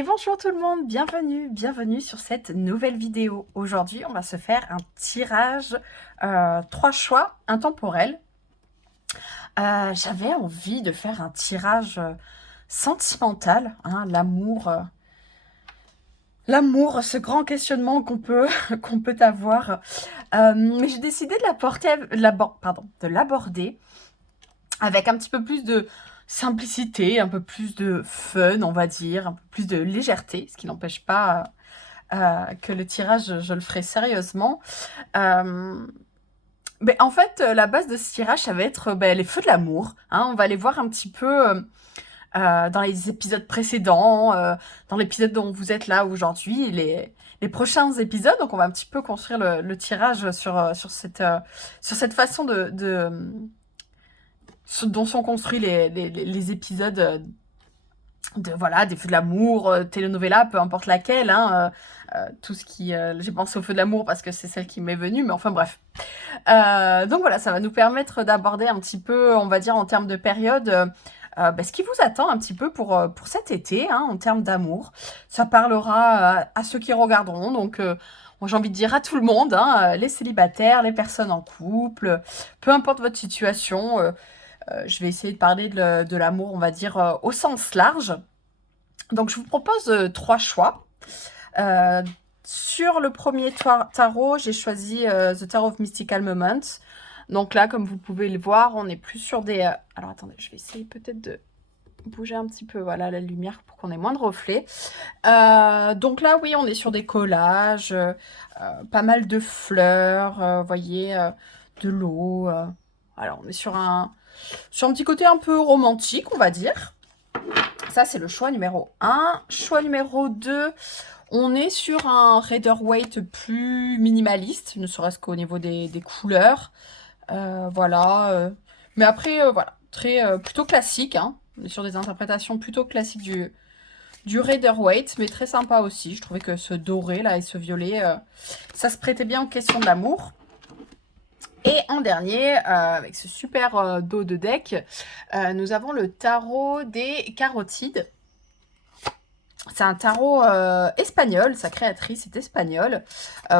Et bonjour tout le monde, bienvenue sur cette nouvelle vidéo. Aujourd'hui, on va se faire un tirage 3 choix intemporels. J'avais envie de faire un tirage sentimental, hein, l'amour, ce grand questionnement qu'on peut, qu'on peut avoir. Mais j'ai décidé de l'aborder avec un petit peu plus de simplicité, un peu plus de fun, on va dire, un peu plus de légèreté, ce qui n'empêche pas que le tirage, je le ferai sérieusement. Mais en fait, la base de ce tirage, ça va être les feux de l'amour. Hein. On va aller voir un petit peu dans les épisodes précédents, dans l'épisode dont vous êtes là aujourd'hui, les prochains épisodes. Donc, on va un petit peu construire le tirage sur cette façon dont sont construits les épisodes voilà, des feux de l'amour, telenovela, peu importe laquelle, hein, tout ce qui... j'ai pensé aux feux de l'amour parce que c'est celle qui m'est venue, mais enfin bref. Donc voilà, ça va nous permettre d'aborder un petit peu, on va dire en termes de période, ce qui vous attend un petit peu pour cet été, hein, en termes d'amour. Ça parlera à ceux qui regarderont, donc moi, j'ai envie de dire à tout le monde, hein, les célibataires, les personnes en couple, peu importe votre situation, je vais essayer de parler de l'amour, on va dire, au sens large. Donc, je vous propose 3 choix. Sur le premier tarot, j'ai choisi The Tarot of Mystical Moments. Donc là, comme vous pouvez le voir, on est plus sur des... alors, attendez, je vais essayer peut-être de bouger un petit peu, voilà, la lumière pour qu'on ait moins de reflets. Donc là, oui, on est sur des collages, pas mal de fleurs, vous voyez, de l'eau. Alors, on est sur un petit côté un peu romantique, on va dire. Ça, c'est le choix numéro 1. Choix numéro 2, on est sur un Rider-Waite plus minimaliste, ne serait-ce qu'au niveau des couleurs. Voilà. Mais après, voilà, plutôt classique. Hein. On est sur des interprétations plutôt classiques du Rider-Waite, mais très sympa aussi. Je trouvais que ce doré, là, et ce violet, ça se prêtait bien aux questions d'amour. Et en dernier, avec ce super dos de deck, nous avons le tarot des carotides. C'est un tarot espagnol, sa créatrice est espagnole.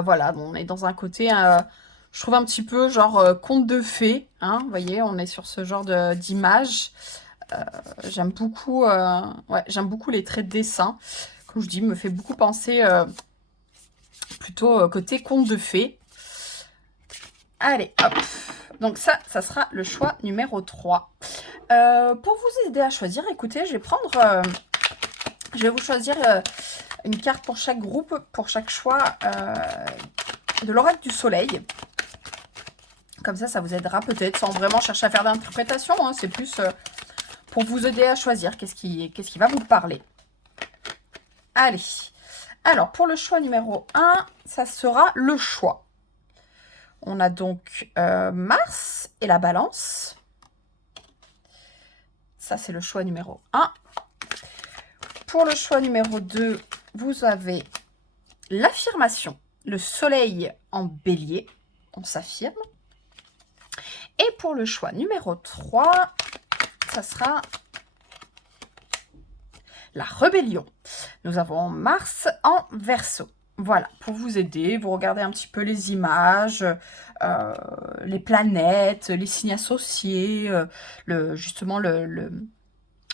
Voilà, bon, on est dans un côté, je trouve un petit peu genre conte de fées. Hein, vous voyez, on est sur ce genre d'image. J'aime beaucoup, j'aime beaucoup les traits de dessin. Comme je dis, me fait beaucoup penser plutôt côté conte de fées. Allez, hop. Donc ça sera le choix numéro 3. Pour vous aider à choisir, écoutez, je vais vous choisir une carte pour chaque groupe, pour chaque choix de l'oracle du soleil. Comme ça vous aidera peut-être sans vraiment chercher à faire d'interprétation. Hein, c'est plus pour vous aider à choisir qu'est-ce qui va vous parler. Allez. Alors, pour le choix numéro 1, ça sera le choix. On a donc Mars et la balance. Ça, c'est le choix numéro 1. Pour le choix numéro 2, vous avez l'affirmation. Le soleil en bélier, on s'affirme. Et pour le choix numéro 3, ça sera la rébellion. Nous avons Mars en Verseau. Voilà, pour vous aider, vous regardez un petit peu les images, les planètes, les signes associés, justement le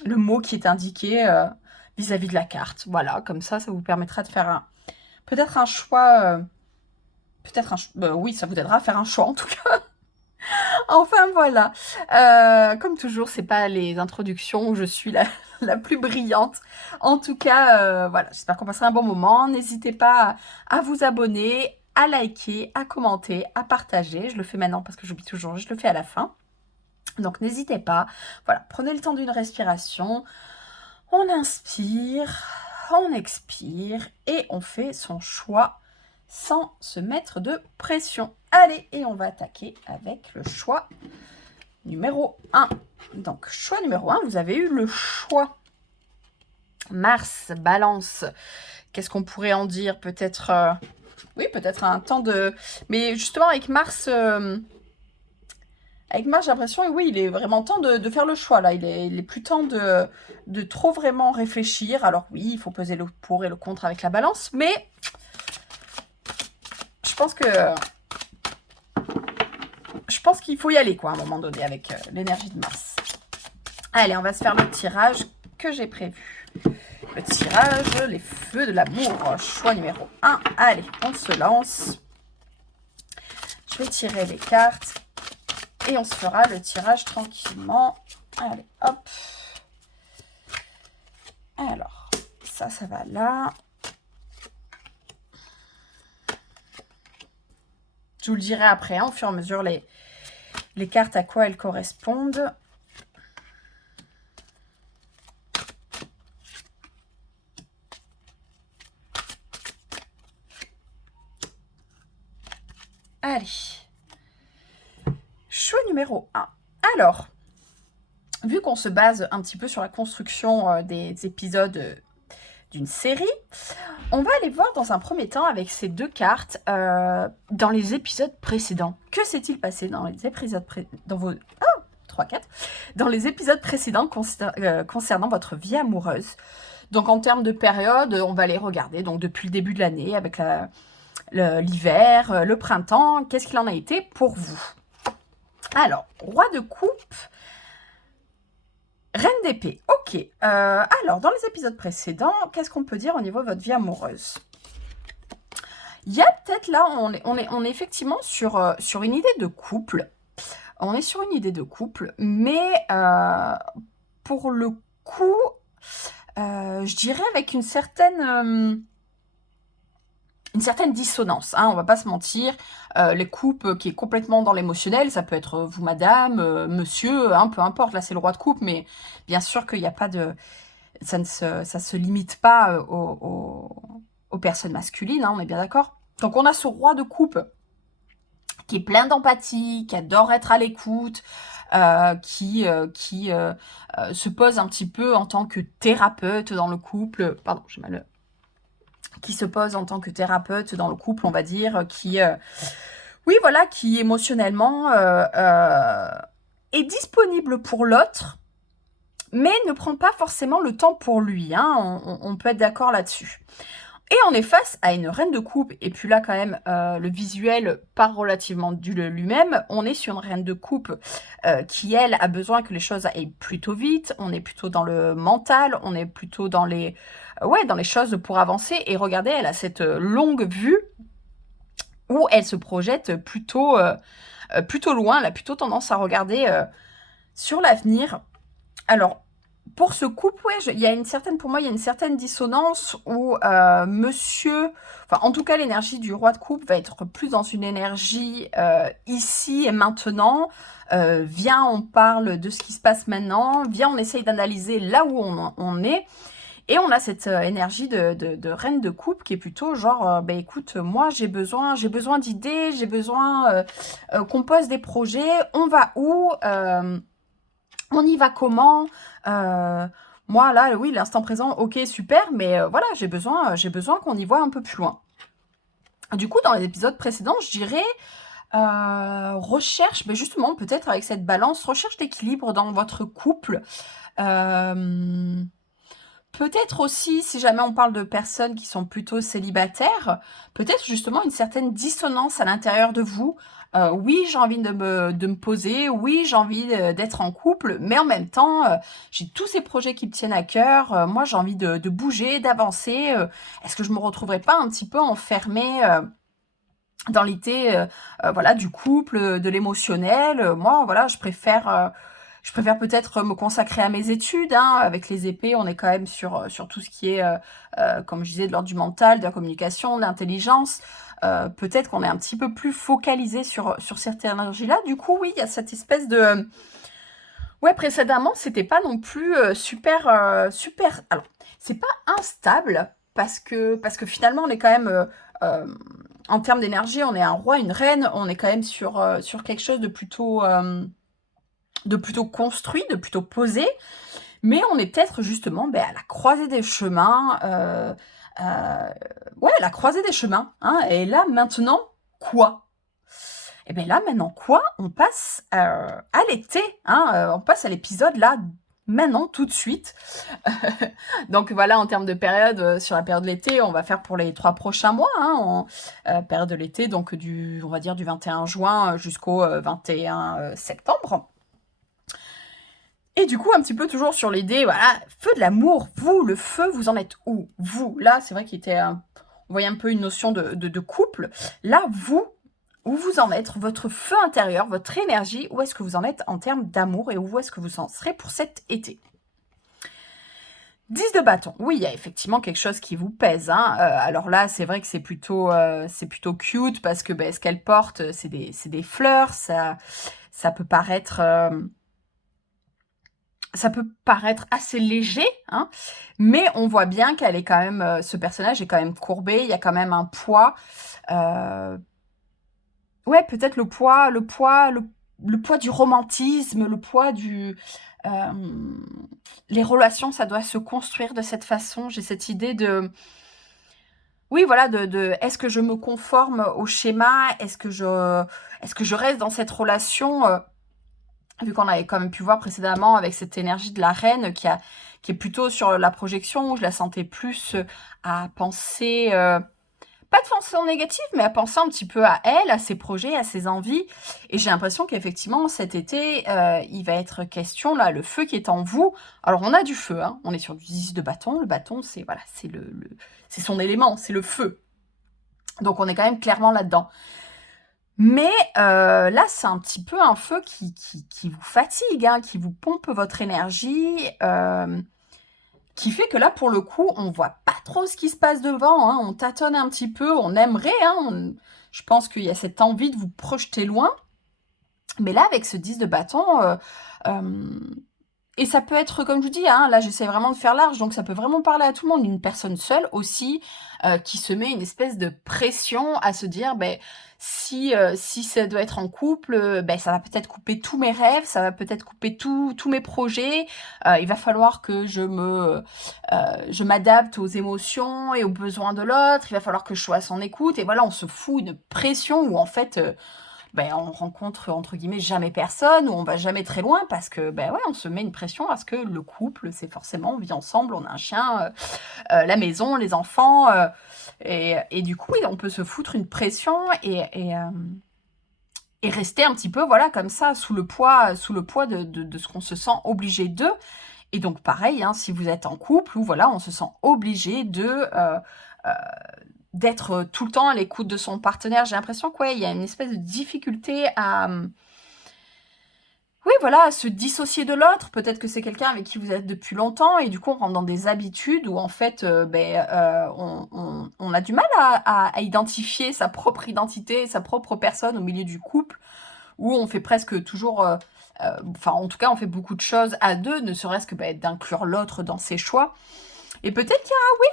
mot qui est indiqué vis-à-vis de la carte. Voilà, comme ça vous permettra de faire peut-être un choix, oui, ça vous aidera à faire un choix en tout cas. Enfin voilà, comme toujours, c'est pas les introductions où je suis la plus brillante. En tout cas, voilà, j'espère qu'on passera un bon moment. N'hésitez pas à vous abonner, à liker, à commenter, à partager. Je le fais maintenant parce que j'oublie toujours, je le fais à la fin. Donc n'hésitez pas. Voilà, prenez le temps d'une respiration. On inspire, on expire et on fait son choix sans se mettre de pression. Allez, et on va attaquer avec le choix numéro 1. Donc, choix numéro 1, vous avez eu le choix. Mars, balance. Qu'est-ce qu'on pourrait en dire? Peut-être... oui, peut-être un temps de... Mais justement, avec Mars Avec Mars, j'ai l'impression, oui, il est vraiment temps de faire le choix, là. Il est plus temps de trop vraiment réfléchir. Alors oui, il faut peser le pour et le contre avec la balance, mais je pense que qu'il faut y aller, quoi, à un moment donné, avec l'énergie de Mars. Allez, on va se faire le tirage que j'ai prévu. Le tirage, les feux de l'amour, choix numéro 1. Allez, on se lance. Je vais tirer les cartes et on se fera le tirage tranquillement. Allez, hop. Alors, ça va là. Je vous le dirai après, hein, au fur et à mesure, les cartes à quoi elles correspondent. Allez. Choix numéro 1. Alors, vu qu'on se base un petit peu sur la construction des épisodes d'une série, on va aller voir dans un premier temps avec ces deux cartes dans les épisodes précédents. Que s'est-il passé dans les épisodes dans les épisodes précédents concernant votre vie amoureuse. Donc en termes de période, on va les regarder donc depuis le début de l'année avec l'hiver, le printemps, qu'est-ce qu'il en a été pour vous? Alors, roi de coupe, reine d'épée. Ok. Alors, dans les épisodes précédents, qu'est-ce qu'on peut dire au niveau de votre vie amoureuse? Il y a peut-être là, on est effectivement sur une idée de couple. On est sur une idée de couple, mais pour le coup, je dirais avec une certaine dissonance, hein, on va pas se mentir. Les couples qui est complètement dans l'émotionnel, ça peut être vous, madame, monsieur, hein, peu importe, là c'est le roi de coupe, mais bien sûr qu'il n'y a pas de... ça se limite pas aux personnes masculines, hein, on est bien d'accord. Donc on a ce roi de coupe qui est plein d'empathie, qui adore être à l'écoute, qui se pose un petit peu en tant que thérapeute dans le couple. Pardon, j'ai mal... Qui se pose en tant que thérapeute dans le couple, on va dire, qui... oui, voilà, qui émotionnellement est disponible pour l'autre, mais ne prend pas forcément le temps pour lui. Hein, on peut être d'accord là-dessus. Et on est face à une reine de coupe, et puis là quand même, le visuel part relativement du lui-même. On est sur une reine de coupe qui, elle, a besoin que les choses aillent plutôt vite. On est plutôt dans le mental, on est plutôt dans les choses pour avancer. Et regardez, elle a cette longue vue où elle se projette plutôt loin. Elle a plutôt tendance à regarder sur l'avenir. Alors, pour ce couple, ouais, pour moi, il y a une certaine dissonance où monsieur, enfin, en tout cas, l'énergie du roi de coupe va être plus dans une énergie ici et maintenant. Viens, on parle de ce qui se passe maintenant. Viens, on essaye d'analyser là où on est. Et on a cette énergie de reine de coupe qui est plutôt genre, bah, écoute, moi, j'ai besoin d'idées, j'ai besoin qu'on pose des projets. On va où on y va comment? Moi, là, oui, l'instant présent, ok, super, mais voilà, j'ai besoin qu'on y voit un peu plus loin. Du coup, dans les épisodes précédents, je dirais recherche, mais justement, peut-être avec cette balance, recherche d'équilibre dans votre couple. Peut-être aussi, si jamais on parle de personnes qui sont plutôt célibataires, peut-être justement une certaine dissonance à l'intérieur de vous. Oui, j'ai envie de me poser, oui, j'ai envie d'être en couple, mais en même temps, j'ai tous ces projets qui me tiennent à cœur. Moi, j'ai envie de bouger, d'avancer. Est-ce que je me retrouverais pas un petit peu enfermée dans l'idée voilà, du couple, de l'émotionnel? Moi, voilà, je préfère peut-être me consacrer à mes études. Hein. Avec les épées, on est quand même sur tout ce qui est, comme je disais, de l'ordre du mental, de la communication, de l'intelligence. Peut-être qu'on est un petit peu plus focalisé sur cette énergie-là. Du coup, oui, il y a cette espèce de... Ouais, précédemment, c'était pas non plus super... Alors, c'est pas instable, parce que finalement, on est quand même... en termes d'énergie, on est un roi, une reine. On est quand même sur quelque chose de plutôt construit, de plutôt posé, mais on est peut-être justement à la croisée des chemins, ouais, la croisée des chemins, hein, et là, maintenant, quoi? Et bien là, maintenant quoi? On passe à l'été, hein, on passe à l'épisode là, maintenant, tout de suite. Donc voilà, en termes de période, sur la période de l'été, on va faire pour les 3 prochains mois, hein, période de l'été, donc on va dire du 21 juin jusqu'au 21 septembre. Et du coup, un petit peu toujours sur l'idée, voilà, feu de l'amour, vous, le feu, vous en êtes où? Vous, là, c'est vrai qu'il était, on voyait un peu une notion de couple. Là, vous, où vous en êtes, votre feu intérieur, votre énergie, où est-ce que vous en êtes en termes d'amour et où est-ce que vous en serez pour cet été? 10 de bâton. Oui, il y a effectivement quelque chose qui vous pèse, hein. Alors là, c'est vrai que c'est plutôt cute parce que ce qu'elle porte, c'est des fleurs. Ça peut paraître, assez léger, hein, mais on voit bien qu'elle est quand même, ce personnage est quand même courbé. Il y a quand même un poids. Ouais, peut-être le poids du romantisme, le poids du... les relations, ça doit se construire de cette façon. J'ai cette idée de... Oui, voilà, est-ce que je me conforme au schéma? Est-ce que je reste dans cette relation, vu qu'on avait quand même pu voir précédemment avec cette énergie de la reine qui est plutôt sur la projection, où je la sentais plus à penser... pas de façon négative, mais à penser un petit peu à elle, à ses projets, à ses envies. Et j'ai l'impression qu'effectivement, cet été, il va être question, là, le feu qui est en vous. Alors, on a du feu, hein, on est sur du 10 de bâton. Le bâton, c'est voilà, c'est son élément, c'est le feu. Donc, on est quand même clairement là-dedans. Mais là, c'est un petit peu un feu qui vous fatigue, hein, qui vous pompe votre énergie, qui fait que là, pour le coup, on voit pas trop ce qui se passe devant, hein, on tâtonne un petit peu, on aimerait, hein, je pense qu'il y a cette envie de vous projeter loin. Mais là, avec ce 10 de bâton, et ça peut être, comme je vous dis, hein, là j'essaie vraiment de faire large, donc ça peut vraiment parler à tout le monde, une personne seule aussi, qui se met une espèce de pression à se dire, si ça doit être en couple, ça va peut-être couper tous mes rêves, ça va peut-être couper tous mes projets, il va falloir que je m'adapte aux émotions et aux besoins de l'autre, il va falloir que je sois à son écoute, et voilà, on se fout une pression où en fait... on rencontre entre guillemets jamais personne, ou on va jamais très loin parce que on se met une pression à ce que le couple, c'est forcément on vit ensemble, on a un chien, la maison, les enfants, et du coup oui, on peut se foutre une pression et rester un petit peu voilà comme ça sous le poids de ce qu'on se sent obligé de. Et donc pareil, hein, si vous êtes en couple, où voilà, on se sent obligé d'être tout le temps à l'écoute de son partenaire. J'ai l'impression qu'il y a une espèce de difficulté à... Oui, voilà, à se dissocier de l'autre. Peut-être que c'est quelqu'un avec qui vous êtes depuis longtemps et du coup, on rentre dans des habitudes où en fait, on a du mal à identifier sa propre identité, sa propre personne au milieu du couple, où on fait presque toujours... en tout cas, on fait beaucoup de choses à deux, ne serait-ce que d'inclure l'autre dans ses choix. Et peut-être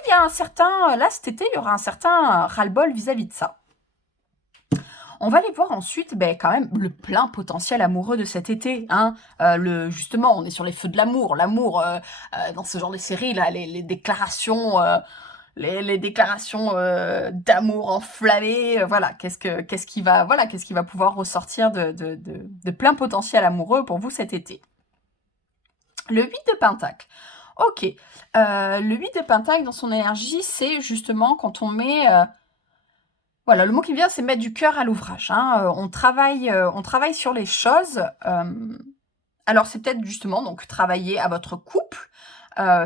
il y a un certain... Là, cet été, il y aura un certain ras-le-bol vis-à-vis de ça. On va aller voir ensuite quand même le plein potentiel amoureux de cet été. Hein. Justement, on est sur les feux de l'amour. L'amour, dans ce genre de série, là, les déclarations... les déclarations d'amour enflammées, voilà, qu'est-ce qui va pouvoir ressortir de plein potentiel amoureux pour vous cet été. Le 8 de Pentacle. Ok, le 8 de Pentacle dans son énergie, c'est justement quand on met... voilà, le mot qui me vient, c'est mettre du cœur à l'ouvrage. Hein. On travaille sur les choses. Alors, c'est peut-être justement donc travailler à votre couple.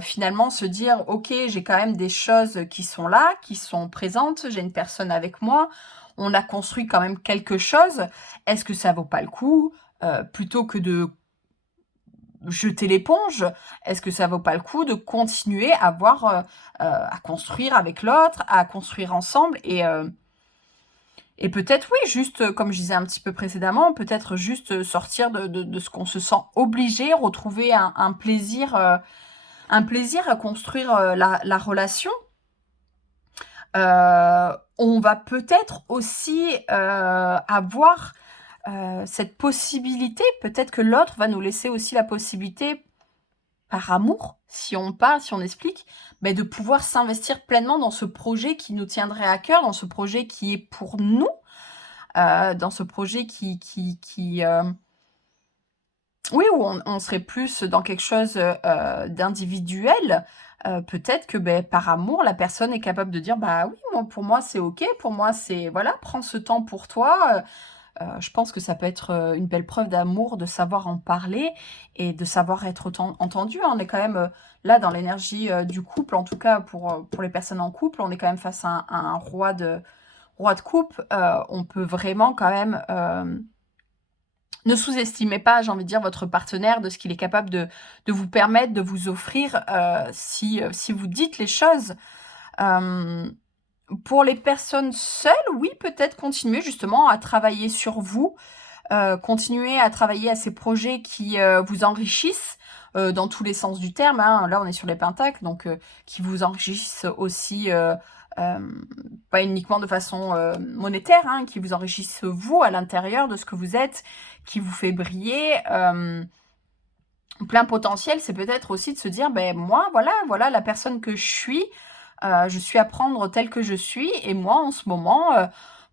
Finalement, se dire, ok, j'ai quand même des choses qui sont là, qui sont présentes. J'ai une personne avec moi. On a construit quand même quelque chose. Est-ce que ça vaut pas le coup plutôt que de jeter l'éponge, est-ce que ça vaut pas le coup de continuer à à construire avec l'autre, à construire ensemble et peut-être, oui, juste, comme je disais un petit peu précédemment, peut-être juste sortir de ce qu'on se sent obligé, retrouver un plaisir à construire la relation. On va peut-être aussi avoir cette possibilité, peut-être que l'autre va nous laisser aussi la possibilité, par amour, si on parle, si on explique, de pouvoir s'investir pleinement dans ce projet qui nous tiendrait à cœur, dans ce projet qui est pour nous. dans ce projet oui, où on serait plus dans quelque chose, d'individuel, peut-être que, beh, par amour, la personne est capable de dire: «Bah, oui, moi pour moi, c'est OK, pour moi, c'est voilà, prends ce temps pour toi», je pense que ça peut être, une belle preuve d'amour de savoir en parler et de savoir être entendu, hein. On est quand même, là dans l'énergie, du couple, en tout cas pour les personnes en couple, on est quand même face à un roi de coupe. On peut vraiment quand même, ne sous-estimez pas, j'ai envie de dire, votre partenaire, de ce qu'il est capable de vous permettre, de vous offrir, si vous dites les choses. Hem, pour les personnes seules, oui, peut-être continuer justement à travailler sur vous, continuer à travailler à ces projets qui, vous enrichissent, dans tous les sens du terme, hein. Là, on est sur les pentacles, donc qui vous enrichissent aussi, hem, pas uniquement de façon, monétaire, hein, qui vous enrichissent vous, à l'intérieur de ce que vous êtes, qui vous fait briller. Plein potentiel, c'est peut-être aussi de se dire: «Beh, moi, voilà la personne que je suis à prendre telle que je suis et moi, en ce moment,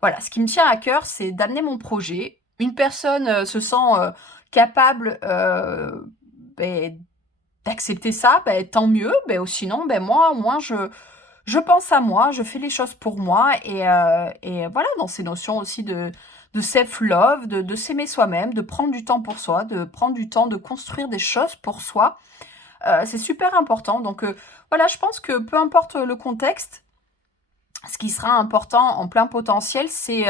voilà, ce qui me tient à cœur, c'est d'amener mon projet». Une personne, se sent, capable, beh, d'accepter ça, beh, tant mieux, beh, ou sinon, beh, moi, au moins, je pense à moi, je fais les choses pour moi et voilà, dans ces notions aussi de self-love, de s'aimer soi-même, de prendre du temps pour soi, de prendre du temps de construire des choses pour soi. C'est super important donc voilà, je pense que peu importe le contexte, ce qui sera important en plein potentiel, c'est,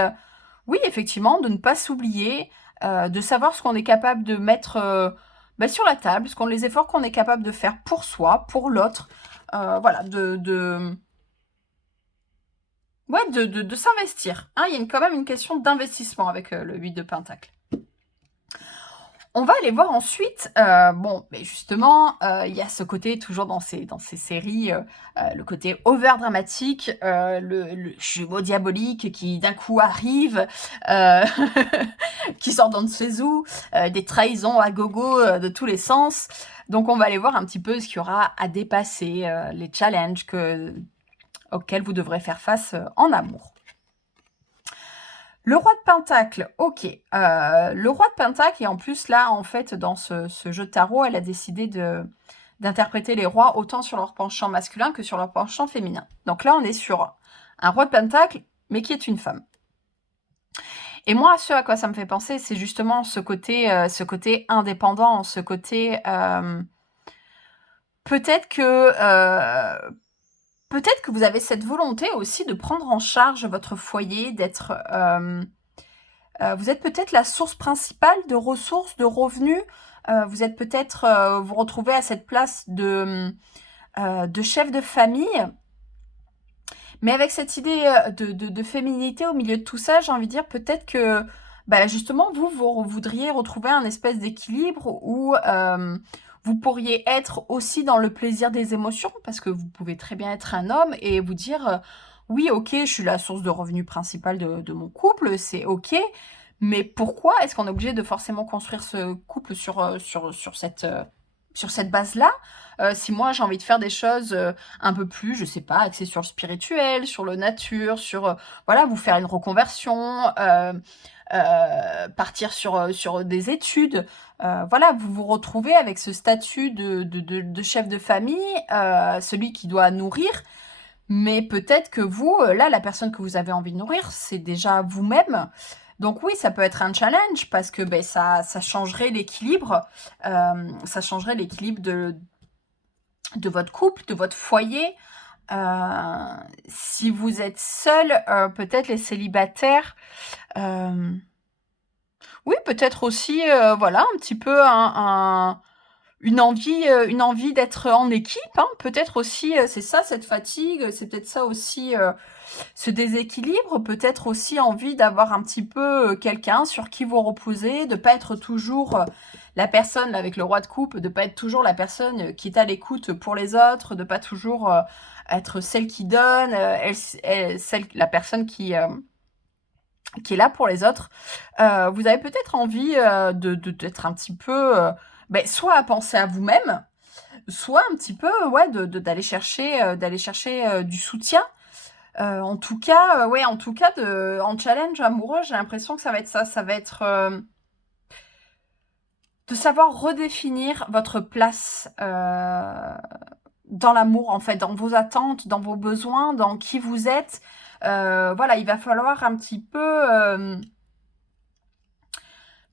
oui, effectivement, de ne pas s'oublier, de savoir ce qu'on est capable de mettre, bah, sur la table, les efforts qu'on est capable de faire pour soi, pour l'autre. Voilà, ouais, de s'investir, hein. Il y a quand même une question d'investissement avec, le 8 de pentacle. On va aller voir ensuite, bon, mais justement, il y a ce côté toujours dans ces séries, le côté over dramatique, le jumeau diabolique qui d'un coup arrive, heu, qui sort d'on ne sait où, des trahisons à gogo, de tous les sens. Donc on va aller voir un petit peu ce qu'il y aura à dépasser, les challenges auxquels vous devrez faire face, en amour. Le roi de pentacle, OK. Le roi de pentacle et en plus là, en fait, dans ce jeu de tarot, elle a décidé d'interpréter les rois autant sur leur penchant masculin que sur leur penchant féminin. Donc là, on est sur un roi de pentacle, mais qui est une femme. Et moi, ce à quoi ça me fait penser, c'est justement ce côté indépendant, ce côté, peut-être que, peut-être que vous avez cette volonté aussi de prendre en charge votre foyer, d'être, vous êtes peut-être la source principale de ressources, de revenus. Vous êtes peut-être, vous retrouvez à cette place de chef de famille. Mais avec cette idée, de féminité au milieu de tout ça, j'ai envie de dire peut-être que, bah, justement vous voudriez retrouver un espèce d'équilibre où, vous pourriez être aussi dans le plaisir des émotions. Parce que vous pouvez très bien être un homme et vous dire, «Oui, OK, je suis la source de revenus principale de mon couple, c'est OK, mais pourquoi est-ce qu'on est obligé de forcément construire ce couple sur cette base-là? Si moi j'ai envie de faire des choses, un peu plus, je sais pas, axées sur le spirituel, sur le nature, sur, voilà, vous faire une reconversion, partir sur des études, voilà, vous vous retrouvez avec ce statut de chef de famille, celui qui doit nourrir, mais peut-être que vous, là, la personne que vous avez envie de nourrir, c'est déjà vous-même. Donc oui, ça peut être un challenge parce que, beh, ça changerait l'équilibre, ça changerait l'équilibre de votre couple, de votre foyer. Si vous êtes seul, peut-être les célibataires, oui, peut-être aussi, voilà, un petit peu une envie d'être en équipe, hein. Peut-être aussi, c'est ça cette fatigue, c'est peut-être ça aussi, ce déséquilibre. Peut-être aussi envie d'avoir un petit peu, quelqu'un sur qui vous reposer, de pas être toujours, la personne là avec le roi de coupe, de pas être toujours la personne, qui est à l'écoute pour les autres, de pas toujours, être celle qui donne, la personne qui est là pour les autres. Vous avez peut-être envie, d'être un petit peu, soit à penser à vous-même, soit un petit peu, ouais, d'aller chercher du soutien. En tout cas, ouais, en tout cas, en challenge amoureux, j'ai l'impression que ça va être ça. Ça va être de savoir redéfinir votre place dans l'amour, en fait, dans vos attentes, dans vos besoins, dans qui vous êtes. Voilà, il va falloir un petit peu...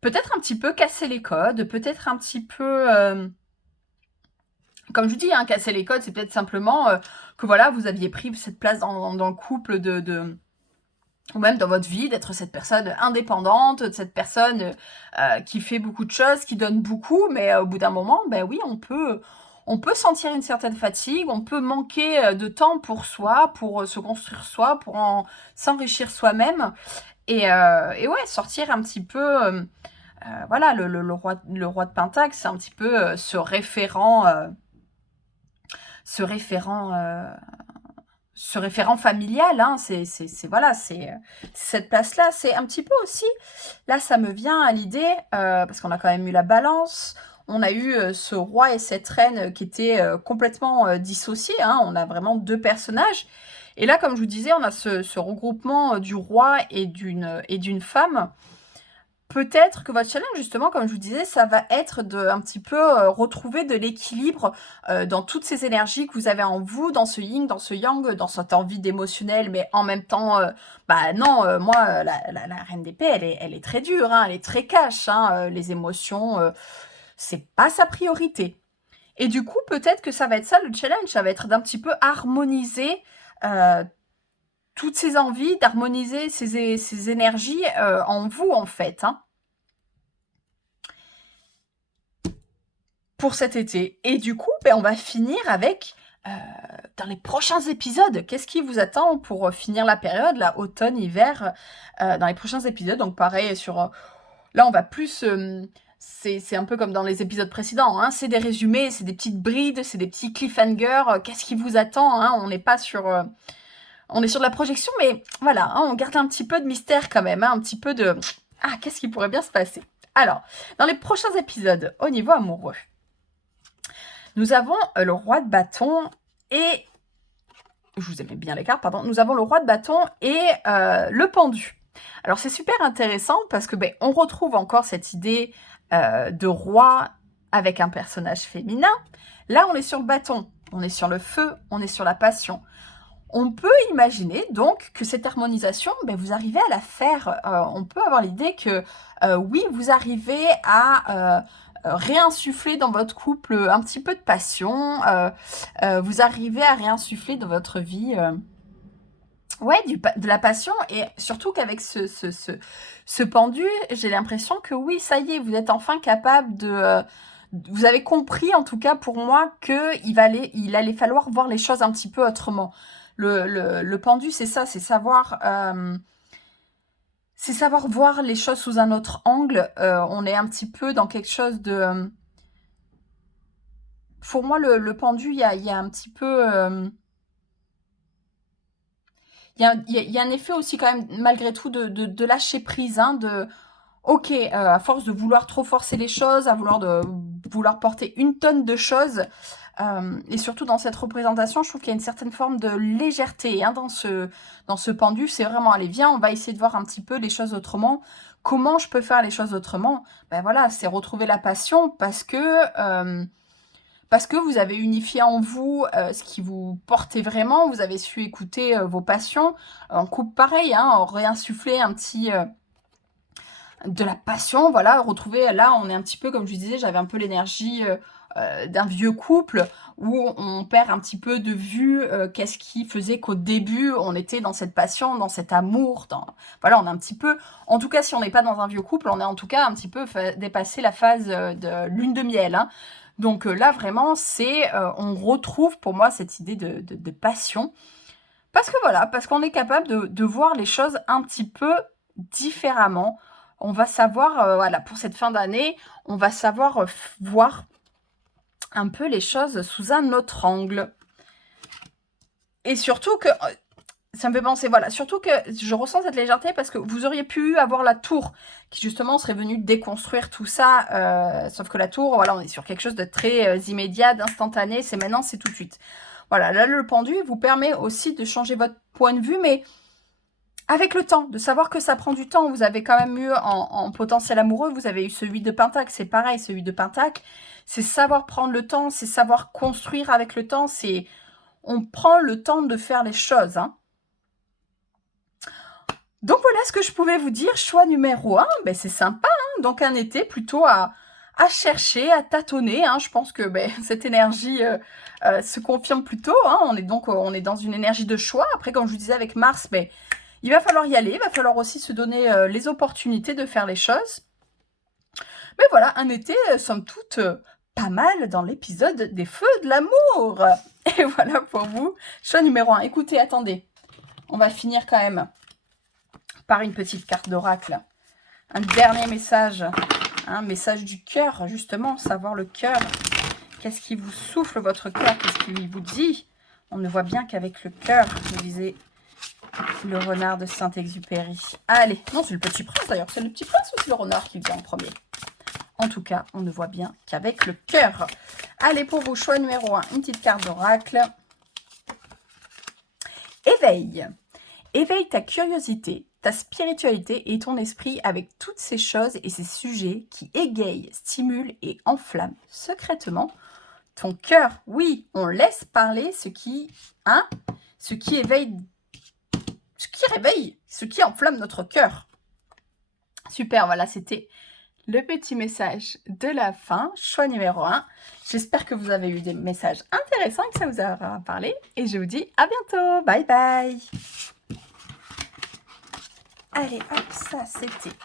peut-être un petit peu casser les codes, peut-être un petit peu... comme je vous dis, hein, casser les codes, c'est peut-être simplement que voilà, vous aviez pris cette place dans le couple ou même dans votre vie, d'être cette personne indépendante, de cette personne qui fait beaucoup de choses, qui donne beaucoup, mais au bout d'un moment, ben oui, on peut sentir une certaine fatigue, on peut manquer de temps pour soi, pour se construire soi, pour s'enrichir soi-même, et ouais, sortir un petit peu, voilà, le roi de Pentacle, c'est un petit peu ce référent ce référent familial, hein, voilà, c'est cette place-là. C'est un petit peu aussi, là, ça me vient à l'idée, parce qu'on a quand même eu la balance, on a eu ce roi et cette reine qui étaient complètement dissociés, hein, on a vraiment deux personnages. Et là, comme je vous disais, on a ce regroupement du roi et d'une femme. Peut-être que votre challenge, justement, comme je vous disais, ça va être de un petit peu retrouver de l'équilibre dans toutes ces énergies que vous avez en vous, dans ce yin, dans ce yang, dans cette envie d'émotionnel, mais en même temps, bah non, moi, la reine d'épée, elle est très dure, hein, elle est très cash, hein, les émotions, c'est pas sa priorité. Et du coup, peut-être que ça va être ça le challenge, ça va être d'un petit peu harmoniser euh, toutes ces envies, d'harmoniser ces énergies en vous, en fait, hein, pour cet été. Et du coup, ben, on va finir avec, dans les prochains épisodes, qu'est-ce qui vous attend pour finir la période, là, automne, hiver, dans les prochains épisodes. Donc pareil, là, on va plus... c'est un peu comme dans les épisodes précédents, hein, c'est des résumés, c'est des petites brides, c'est des petits cliffhangers, qu'est-ce qui vous attend, hein, on n'est pas sur... on est sur de la projection, mais voilà, hein, on garde un petit peu de mystère quand même, hein, un petit peu de... Ah, qu'est-ce qui pourrait bien se passer? Alors, dans les prochains épisodes, au niveau amoureux, nous avons le roi de bâton et... Je vous aimais bien les cartes, pardon. Nous avons le roi de bâton et le pendu. Alors, c'est super intéressant parce que ben, on retrouve encore cette idée de roi avec un personnage féminin. Là, on est sur le bâton, on est sur le feu, on est sur la passion. On peut imaginer donc que cette harmonisation, ben, vous arrivez à la faire. On peut avoir l'idée que oui, vous arrivez à réinsuffler dans votre couple un petit peu de passion. Vous arrivez à réinsuffler dans votre vie ouais, de la passion. Et surtout qu'avec ce pendu, j'ai l'impression que oui, ça y est, vous êtes enfin capable de... vous avez compris, en tout cas pour moi, qu'il allait falloir voir les choses un petit peu autrement. Le pendu, c'est ça, c'est savoir voir les choses sous un autre angle. On est un petit peu dans quelque chose de... pour moi, le pendu, il y a un petit peu... il y a un effet aussi quand même, malgré tout, de lâcher prise, hein, ok, à force de vouloir trop forcer les choses, à vouloir porter une tonne de choses, et surtout dans cette représentation, je trouve qu'il y a une certaine forme de légèreté hein, dans ce pendu. C'est vraiment, allez, viens, on va essayer de voir un petit peu les choses autrement. Comment je peux faire les choses autrement? Ben voilà, c'est retrouver la passion parce que vous avez unifié en vous ce qui vous portait vraiment, vous avez su écouter vos passions. En couple, pareil, hein, réinsuffler un petit... de la passion, voilà, retrouver, là, on est un petit peu, comme je disais, j'avais un peu l'énergie d'un vieux couple où on perd un petit peu de vue qu'est-ce qui faisait qu'au début, on était dans cette passion, dans cet amour, voilà, on est un petit peu, en tout cas, si on n'est pas dans un vieux couple, on est en tout cas un petit peu dépassé la phase de lune de miel, hein. Donc là, vraiment, on retrouve pour moi cette idée de passion. Parce que voilà, parce qu'on est capable de voir les choses un petit peu différemment. On va savoir, voilà, pour cette fin d'année, on va savoir voir un peu les choses sous un autre angle. Et surtout que, ça me fait penser, voilà, surtout que je ressens cette légèreté parce que vous auriez pu avoir la tour qui justement serait venue déconstruire tout ça, sauf que la tour, voilà, on est sur quelque chose de très immédiat, d'instantané, c'est maintenant, c'est tout de suite. Voilà, là, le pendu vous permet aussi de changer votre point de vue, mais avec le temps, de savoir que ça prend du temps. Vous avez quand même eu en potentiel amoureux, vous avez eu ce 8 de Pentacle, c'est pareil, ce 8 de Pentacle, c'est savoir prendre le temps, c'est savoir construire avec le temps, c'est on prend le temps de faire les choses. Hein. Donc voilà ce que je pouvais vous dire. Choix numéro 1, ben, c'est sympa. Hein. Donc un été plutôt à chercher, à tâtonner. Hein. Je pense que cette énergie se confirme plutôt. Hein. On est dans une énergie de choix. Après, comme je vous disais avec Mars, il va falloir y aller. Il va falloir aussi se donner les opportunités de faire les choses. Mais voilà, un été, somme toute, pas mal dans l'épisode des Feux de l'amour. Et voilà pour vous. Choix numéro 1. Écoutez, attendez. On va finir quand même par une petite carte d'oracle. Un dernier message, un message du cœur, justement, savoir le cœur. Qu'est-ce qui vous souffle votre cœur? Qu'est-ce qu'il vous dit? On ne voit bien qu'avec le cœur, vous disait le renard de Saint-Exupéry. Allez, non, c'est le petit prince d'ailleurs. C'est le petit prince ou c'est le renard qui vient en premier? En tout cas, on ne voit bien qu'avec le cœur. Allez, pour vos choix numéro 1, une petite carte d'oracle. Éveille. Éveille ta curiosité, ta spiritualité et ton esprit avec toutes ces choses et ces sujets qui égayent, stimulent et enflamment secrètement ton cœur. Oui, on laisse parler ce qui éveille, ce qui réveille, ce qui enflamme notre cœur. Super, voilà, c'était le petit message de la fin, choix numéro 1. J'espère que vous avez eu des messages intéressants et que ça vous aura parlé. Et je vous dis à bientôt. Bye bye. Allez, hop, ça c'était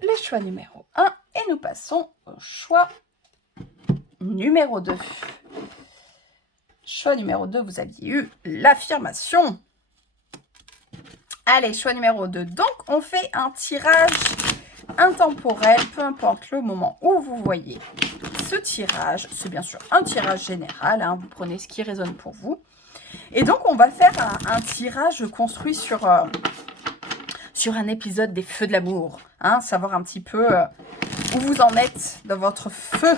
le choix numéro 1. Et nous passons au choix numéro 2. Choix numéro 2, vous aviez eu l'affirmation. Allez, choix numéro 2. Donc, on fait un tirage intemporel, peu importe le moment où vous voyez ce tirage. C'est bien sûr un tirage général, hein, vous prenez ce qui résonne pour vous. Et donc, on va faire un tirage construit sur un épisode des Feux de l'amour. Hein, savoir un petit peu où vous en êtes dans votre feu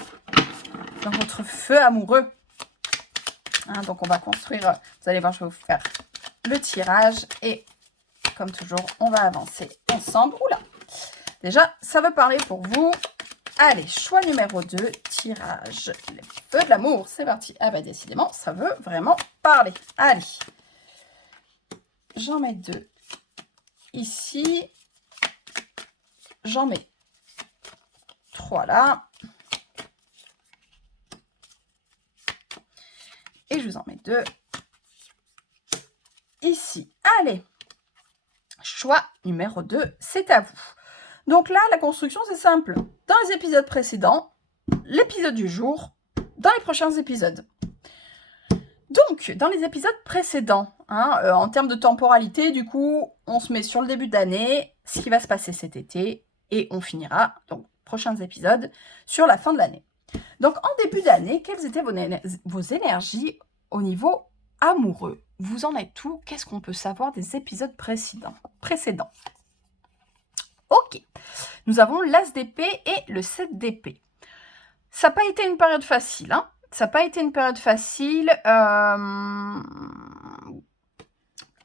amoureux. Hein, donc, on va construire, vous allez voir, je vais vous faire le tirage. Et comme toujours, on va avancer ensemble. Oula, déjà, ça veut parler pour vous. Allez, choix numéro 2, tirage, les Feux de l'amour, c'est parti. Ah bah décidément, ça veut vraiment parler. Allez, j'en mets 2 ici, j'en mets 3 là, et je vous en mets 2 ici. Allez, choix numéro 2, c'est à vous. Donc là, la construction, c'est simple. Dans les épisodes précédents, l'épisode du jour, dans les prochains épisodes. Donc, dans les épisodes précédents, hein, en termes de temporalité, du coup, on se met sur le début d'année, ce qui va se passer cet été, et on finira, donc, prochains épisodes, sur la fin de l'année. Donc, en début d'année, quelles étaient vos énergies au niveau amoureux? Vous en êtes où? Qu'est-ce qu'on peut savoir des épisodes précédents? Ok, nous avons l'As d'épée et le 7 d'épée. Ça n'a pas été une période facile, hein. Ça n'a pas été une période facile,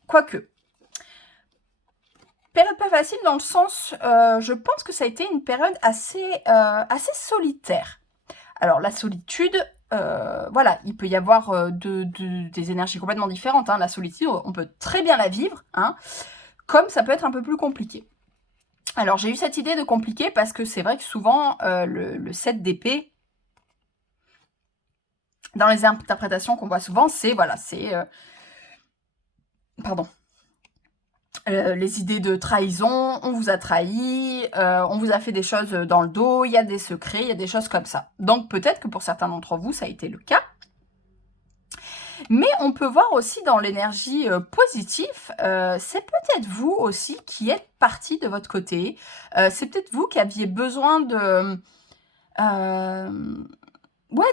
quoique. Période pas facile dans le sens, je pense que ça a été une période assez solitaire. Alors, la solitude, voilà, il peut y avoir des énergies complètement différentes. Hein. La solitude, on peut très bien la vivre, hein, comme ça peut être un peu plus compliqué. Alors, j'ai eu cette idée de compliqué parce que c'est vrai que souvent, le 7 d'épée, dans les interprétations qu'on voit souvent, c'est, voilà, c'est... les idées de trahison, on vous a trahi, on vous a fait des choses dans le dos, il y a des secrets, il y a des choses comme ça. Donc, peut-être que pour certains d'entre vous, ça a été le cas. Mais on peut voir aussi dans l'énergie positive, c'est peut-être vous aussi qui êtes parti de votre côté. C'est peut-être vous qui aviez besoin de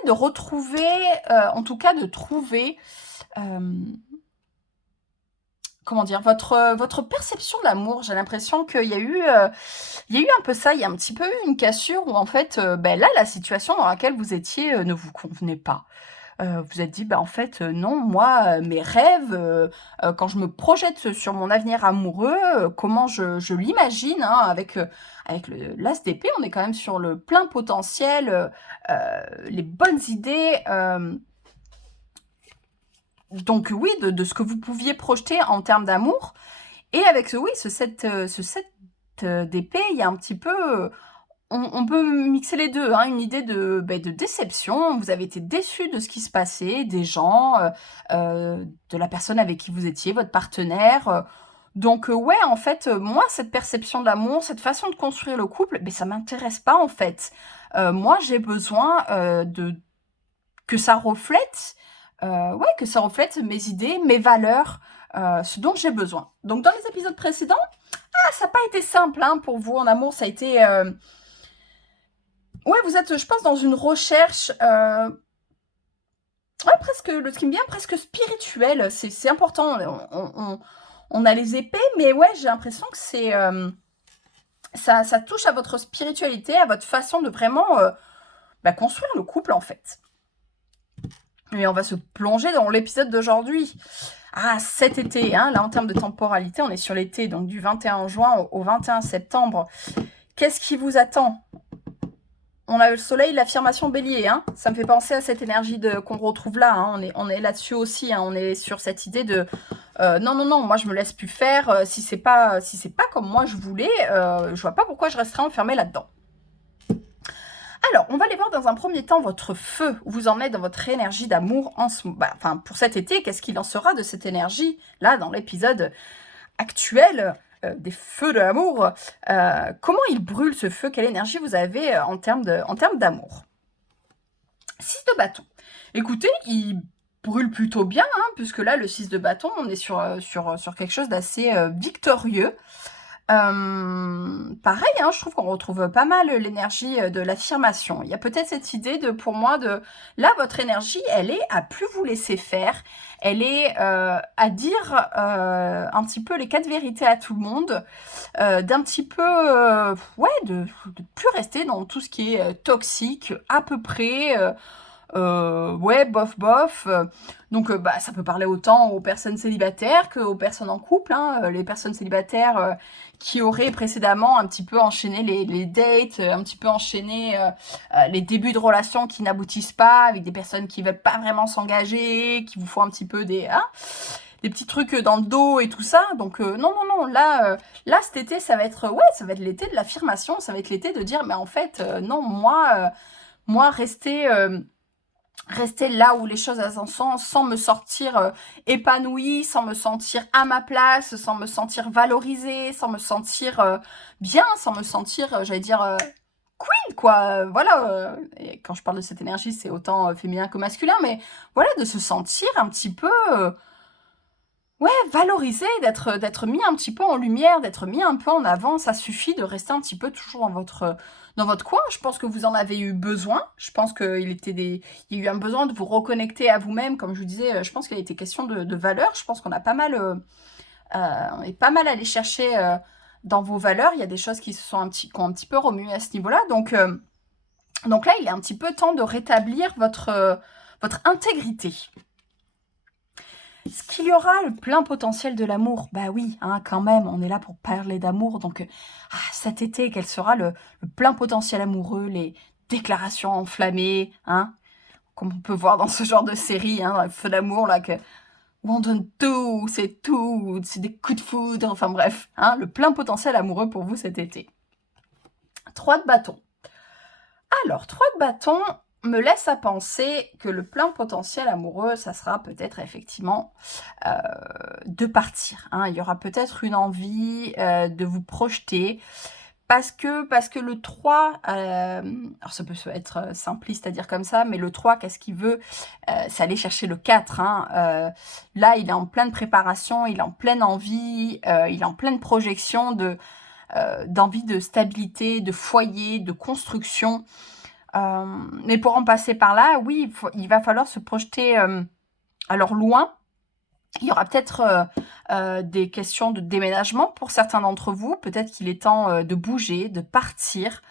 retrouver, en tout cas de trouver, comment dire, votre perception de l'amour. J'ai l'impression qu'il y a eu un peu ça, il y a un petit peu eu une cassure où en fait, là, la situation dans laquelle vous étiez ne vous convenait pas. vous êtes dit: «Bah, en fait, non, moi, mes rêves, quand je me projette sur mon avenir amoureux, comment je l'imagine», hein, avec le l'as d'épée, on est quand même sur le plein potentiel, les bonnes idées, donc oui, de ce que vous pouviez projeter en termes d'amour. Et avec ce 7 d'épée, il y a un petit peu, on peut mixer les 2, hein, une idée de déception. Vous avez été déçus de ce qui se passait, des gens, de la personne avec qui vous étiez, votre partenaire, donc ouais, en fait, moi, cette perception de l'amour, cette façon de construire le couple, beh, ça m'intéresse pas, en fait. Moi, j'ai besoin, de que ça reflète, ouais, que ça reflète mes idées, mes valeurs, ce dont j'ai besoin. Donc dans les épisodes précédents, ça n'a pas été simple, hein, pour vous en amour, ça a été, ouais, vous êtes, je pense, dans une recherche, ouais, presque, ce qui me vient, presque spirituelle. C'est important. On a les épées, mais ouais, j'ai l'impression que c'est, ça touche à votre spiritualité, à votre façon de vraiment construire le couple, en fait. Et on va se plonger dans l'épisode d'aujourd'hui. Ah, cet été, hein, là en termes de temporalité, on est sur l'été, donc du 21 juin au 21 septembre. Qu'est-ce qui vous attend? On a le soleil, l'affirmation bélier, hein. Ça me fait penser à cette énergie qu'on retrouve là, hein. On est là-dessus aussi, hein. On est sur cette idée de non, non, non, moi je me laisse plus faire. Si c'est pas comme moi je voulais, je vois pas pourquoi je resterais enfermée là-dedans. Alors, on va aller voir dans un premier temps votre feu, où vous en êtes dans votre énergie d'amour pour cet été. Qu'est-ce qu'il en sera de cette énergie, là, dans l'épisode actuel des feux de l'amour? Comment il brûle ce feu? Quelle énergie vous avez en termes d'amour? 6 de bâton. Écoutez, il brûle plutôt bien, hein, puisque là, le 6 de bâton, on est sur quelque chose d'assez victorieux. Pareil, hein, je trouve qu'on retrouve pas mal l'énergie de l'affirmation. Il y a peut-être cette idée pour moi, là, votre énergie, elle est à plus vous laisser faire. Elle est à dire un petit peu les 4 vérités à tout le monde, d'un petit peu, ouais, de plus rester dans tout ce qui est toxique, à peu près. Ouais, bof, bof. Donc, ça peut parler autant aux personnes célibataires qu'aux personnes en couple, hein. Les personnes célibataires qui auraient précédemment un petit peu enchaîné les dates, un petit peu enchaîné les débuts de relations qui n'aboutissent pas, avec des personnes qui veulent pas vraiment s'engager, qui vous font un petit peu des petits trucs dans le dos et tout ça. Donc, non, non, non, là, cet été, ça va être l'été de l'affirmation, ça va être l'été de dire, mais en fait, non, moi, rester là où les choses elles en sont, sans me sentir épanouie, sans me sentir à ma place, sans me sentir valorisée, sans me sentir bien, sans me sentir, j'allais dire, queen, quoi. Voilà. Et quand je parle de cette énergie, c'est autant féminin que masculin, mais voilà, de se sentir un petit peu, ouais, valorisé, d'être mis un petit peu en lumière, d'être mis un peu en avant. Ça suffit de rester un petit peu toujours dans votre coin. Je pense que vous en avez eu besoin. Je pense qu'il y a eu un besoin de vous reconnecter à vous-même. Comme je vous disais, je pense qu'il a été question de valeurs. Je pense qu'on a pas mal, on est pas mal allé chercher dans vos valeurs. Il y a des choses qui ont un petit peu remué à ce niveau-là. Donc là, il est un petit peu temps de rétablir votre intégrité. Est-ce qu'il y aura le plein potentiel de l'amour? Bah oui, hein, quand même, on est là pour parler d'amour. Donc, cet été, quel sera le plein potentiel amoureux, les déclarations enflammées, hein, comme on peut voir dans ce genre de série, hein, dans les feux d'amour, là, où on donne tout, c'est des coups de foudre, enfin bref, hein, le plein potentiel amoureux pour vous cet été. 3 de bâton. Alors, 3 de bâton me laisse à penser que le plein potentiel amoureux, ça sera peut-être effectivement de partir, hein. Il y aura peut-être une envie de vous projeter parce que le 3, alors ça peut être simpliste à dire comme ça, mais le 3, qu'est-ce qu'il veut? C'est aller chercher le 4, hein. Là, il est en pleine préparation, il est en pleine envie, il est en pleine projection d'envie de stabilité, de foyer, de construction. Mais pour en passer par là, oui, il va falloir se projeter alors loin. Il y aura peut-être des questions de déménagement pour certains d'entre vous. Peut-être qu'il est temps de bouger, de partir.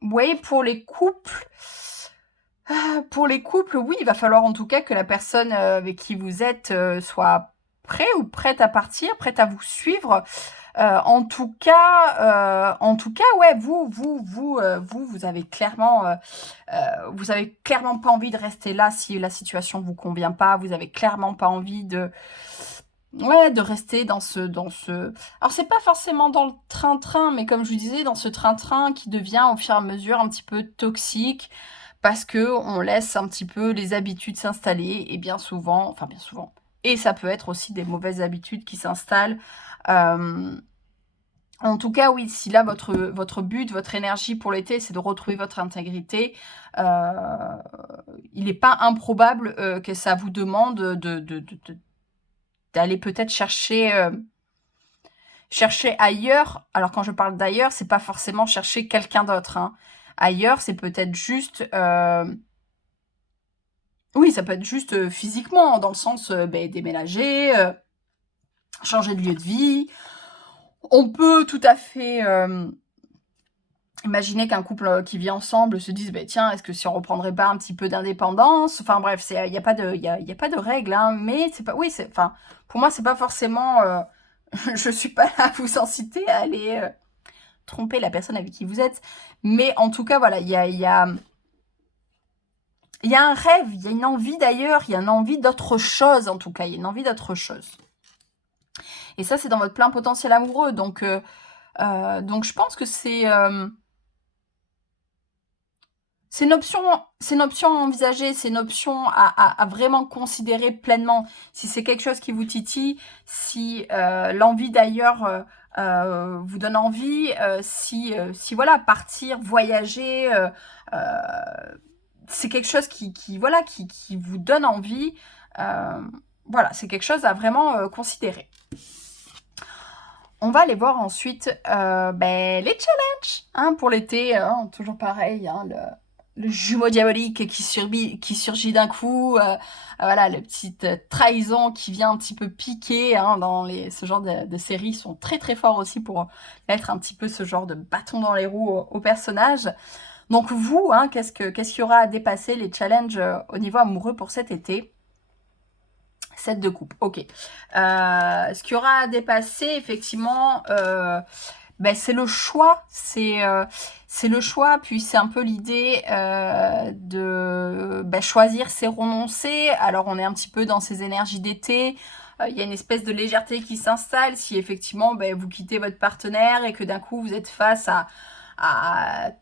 Oui, pour les couples, Pour les couples, oui, il va falloir en tout cas que la personne avec qui vous êtes soit prêt ou prête à partir, prête à vous suivre. En tout cas, ouais, vous avez clairement pas envie de rester là si la situation vous convient pas. Vous avez clairement pas envie ouais, de rester Alors c'est pas forcément dans le train-train, mais comme je vous disais, dans ce train-train qui devient au fur et à mesure un petit peu toxique parce que on laisse un petit peu les habitudes s'installer et bien souvent, et ça peut être aussi des mauvaises habitudes qui s'installent. Euh, En tout cas, oui, si là, votre but, votre énergie pour l'été, c'est de retrouver votre intégrité, euh, il n'est pas improbable que ça vous demande d'aller peut-être chercher ailleurs. Alors, quand je parle d'ailleurs, c'est pas forcément chercher quelqu'un d'autre, hein. Ailleurs, c'est peut-être juste... oui, ça peut être juste physiquement, dans le sens déménager, changer de lieu de vie. On peut tout à fait... Imaginez qu'un couple qui vit ensemble se dise, bah, tiens, est-ce que si on reprendrait pas un petit peu d'indépendance? Enfin bref, il n'y a pas de, y a pas de règle, hein, mais c'est pas, oui, enfin, pour moi, c'est pas forcément, je suis pas là à vous inciter à aller tromper la personne avec qui vous êtes, mais en tout cas, voilà, il y a un rêve, il y a une envie d'ailleurs, il y a une envie d'autre chose, en tout cas, il y a une envie d'autre chose. Et ça, c'est dans votre plein potentiel amoureux, donc je pense que c'est une option à envisager, c'est une option à vraiment considérer pleinement. Si c'est quelque chose qui vous titille, si l'envie d'ailleurs vous donne envie, si voilà, partir, voyager, c'est quelque chose voilà, qui vous donne envie, voilà, c'est quelque chose à vraiment considérer. On va aller voir ensuite les challenges hein, pour l'été, hein, toujours pareil, hein, le jumeau diabolique qui surgit d'un coup, voilà, la petite trahison qui vient un petit peu piquer hein, ce genre de séries sont très très forts aussi pour mettre un petit peu ce genre de bâton dans les roues au personnage. Donc vous, hein, qu'est-ce qu'il y aura à dépasser les challenges au niveau amoureux pour cet été? 7 de coupe, ok. Ce qu'il y aura à dépasser, effectivement, c'est le choix. C'est le choix, puis c'est un peu l'idée de choisir, c'est renoncer. Alors, on est un petit peu dans ces énergies d'été. Il y a une espèce de légèreté qui s'installe si effectivement vous quittez votre partenaire et que d'un coup vous êtes face à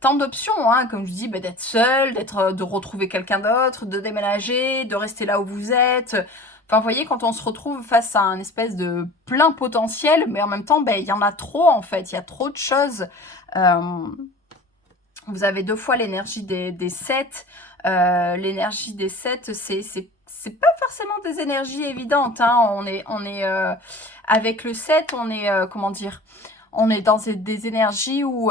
tant d'options, hein, comme je dis, d'être seul, de retrouver quelqu'un d'autre, de déménager, de rester là où vous êtes. Enfin, vous voyez, quand on se retrouve face à un espèce de plein potentiel, mais en même temps, il y en a trop, en fait. Il y a trop de choses. Vous avez 2 fois l'énergie des 7. L'énergie des 7, c'est pas forcément des énergies évidentes. Hein. On est avec le 7, on est, comment dire, on est dans des énergies où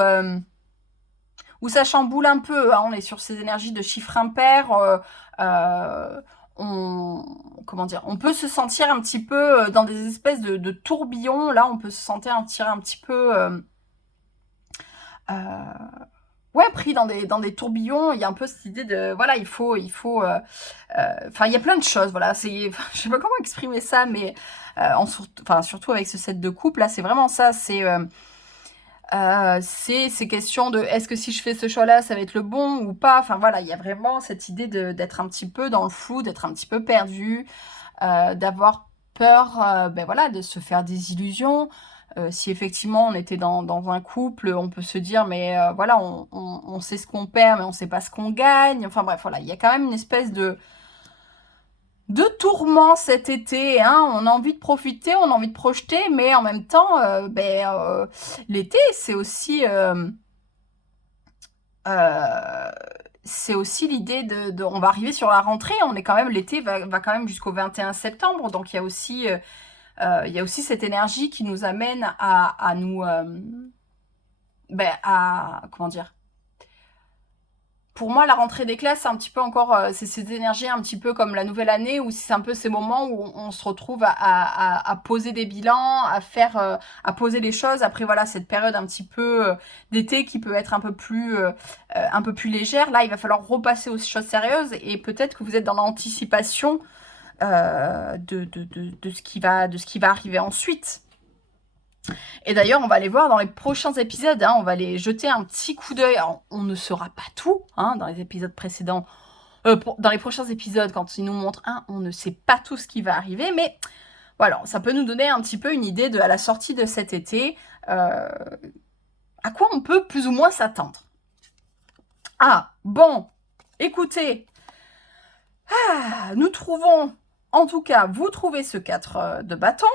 ça chamboule un peu. Hein. On est sur ces énergies de chiffres impairs. Comment dire, on peut se sentir un petit peu dans des espèces de tourbillons. Là, on peut se sentir un petit peu ouais, pris dans des tourbillons. Il y a un peu cette idée de voilà, il faut enfin, il y a plein de choses. Voilà, je sais pas comment exprimer ça, mais surtout avec ce set de couple là, c'est vraiment ça. C'est ces questions de est-ce que si je fais ce choix-là, ça va être le bon ou pas. Enfin voilà, il y a vraiment cette idée d'être un petit peu dans le flou, d'être un petit peu perdu, d'avoir peur voilà, de se faire des illusions. Si effectivement on était dans un couple, on peut se dire mais voilà, on sait ce qu'on perd, mais on sait pas ce qu'on gagne. Enfin bref, voilà, il y a quand même une espèce de tourment cet été, hein. On a envie de profiter, on a envie de projeter, mais en même temps, l'été, euh, c'est aussi l'idée on va arriver sur la rentrée. On est quand même l'été va quand même jusqu'au 21 septembre, donc il y a aussi cette énergie qui nous amène à nous, comment dire, pour moi, la rentrée des classes, c'est un petit peu encore, c'est cette énergie un petit peu comme la nouvelle année, où c'est un peu ces moments où on se retrouve à poser des bilans, à faire, à poser les choses. Après, voilà, cette période un petit peu d'été qui peut être un peu plus légère. Là, il va falloir repasser aux choses sérieuses et peut-être que vous êtes dans l'anticipation de ce qui va arriver ensuite. Et d'ailleurs, on va les voir dans les prochains épisodes, hein, on va les jeter un petit coup d'œil. On ne saura pas tout, hein, dans les épisodes précédents. Dans les prochains épisodes, quand ils nous montrent on ne sait pas tout ce qui va arriver, mais voilà, ça peut nous donner un petit peu une idée à la sortie de cet été, à quoi on peut plus ou moins s'attendre. Ah, bon, écoutez, nous trouvons, en tout cas, vous trouvez ce 4 de bâton,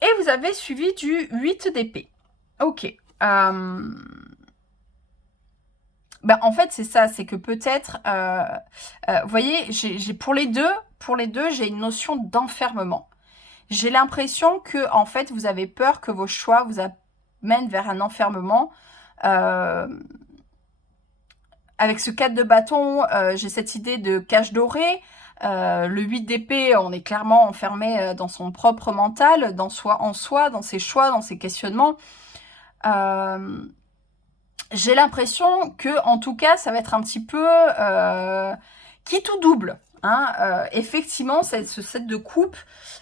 et vous avez suivi du 8 d'épée. Ok. Ben, en fait, c'est ça, c'est que peut-être, vous voyez, pour les deux, j'ai une notion d'enfermement. J'ai l'impression que, en fait, vous avez peur que vos choix vous amènent vers un enfermement. Avec ce 4 de bâton, j'ai cette idée de cage dorée. Le 8 d'épée, on est clairement enfermé dans son propre mental, dans soi, dans ses choix, dans ses questionnements. J'ai l'impression que, en tout cas, ça va être un petit peu qui tout double. Hein, effectivement, ce set de coupe,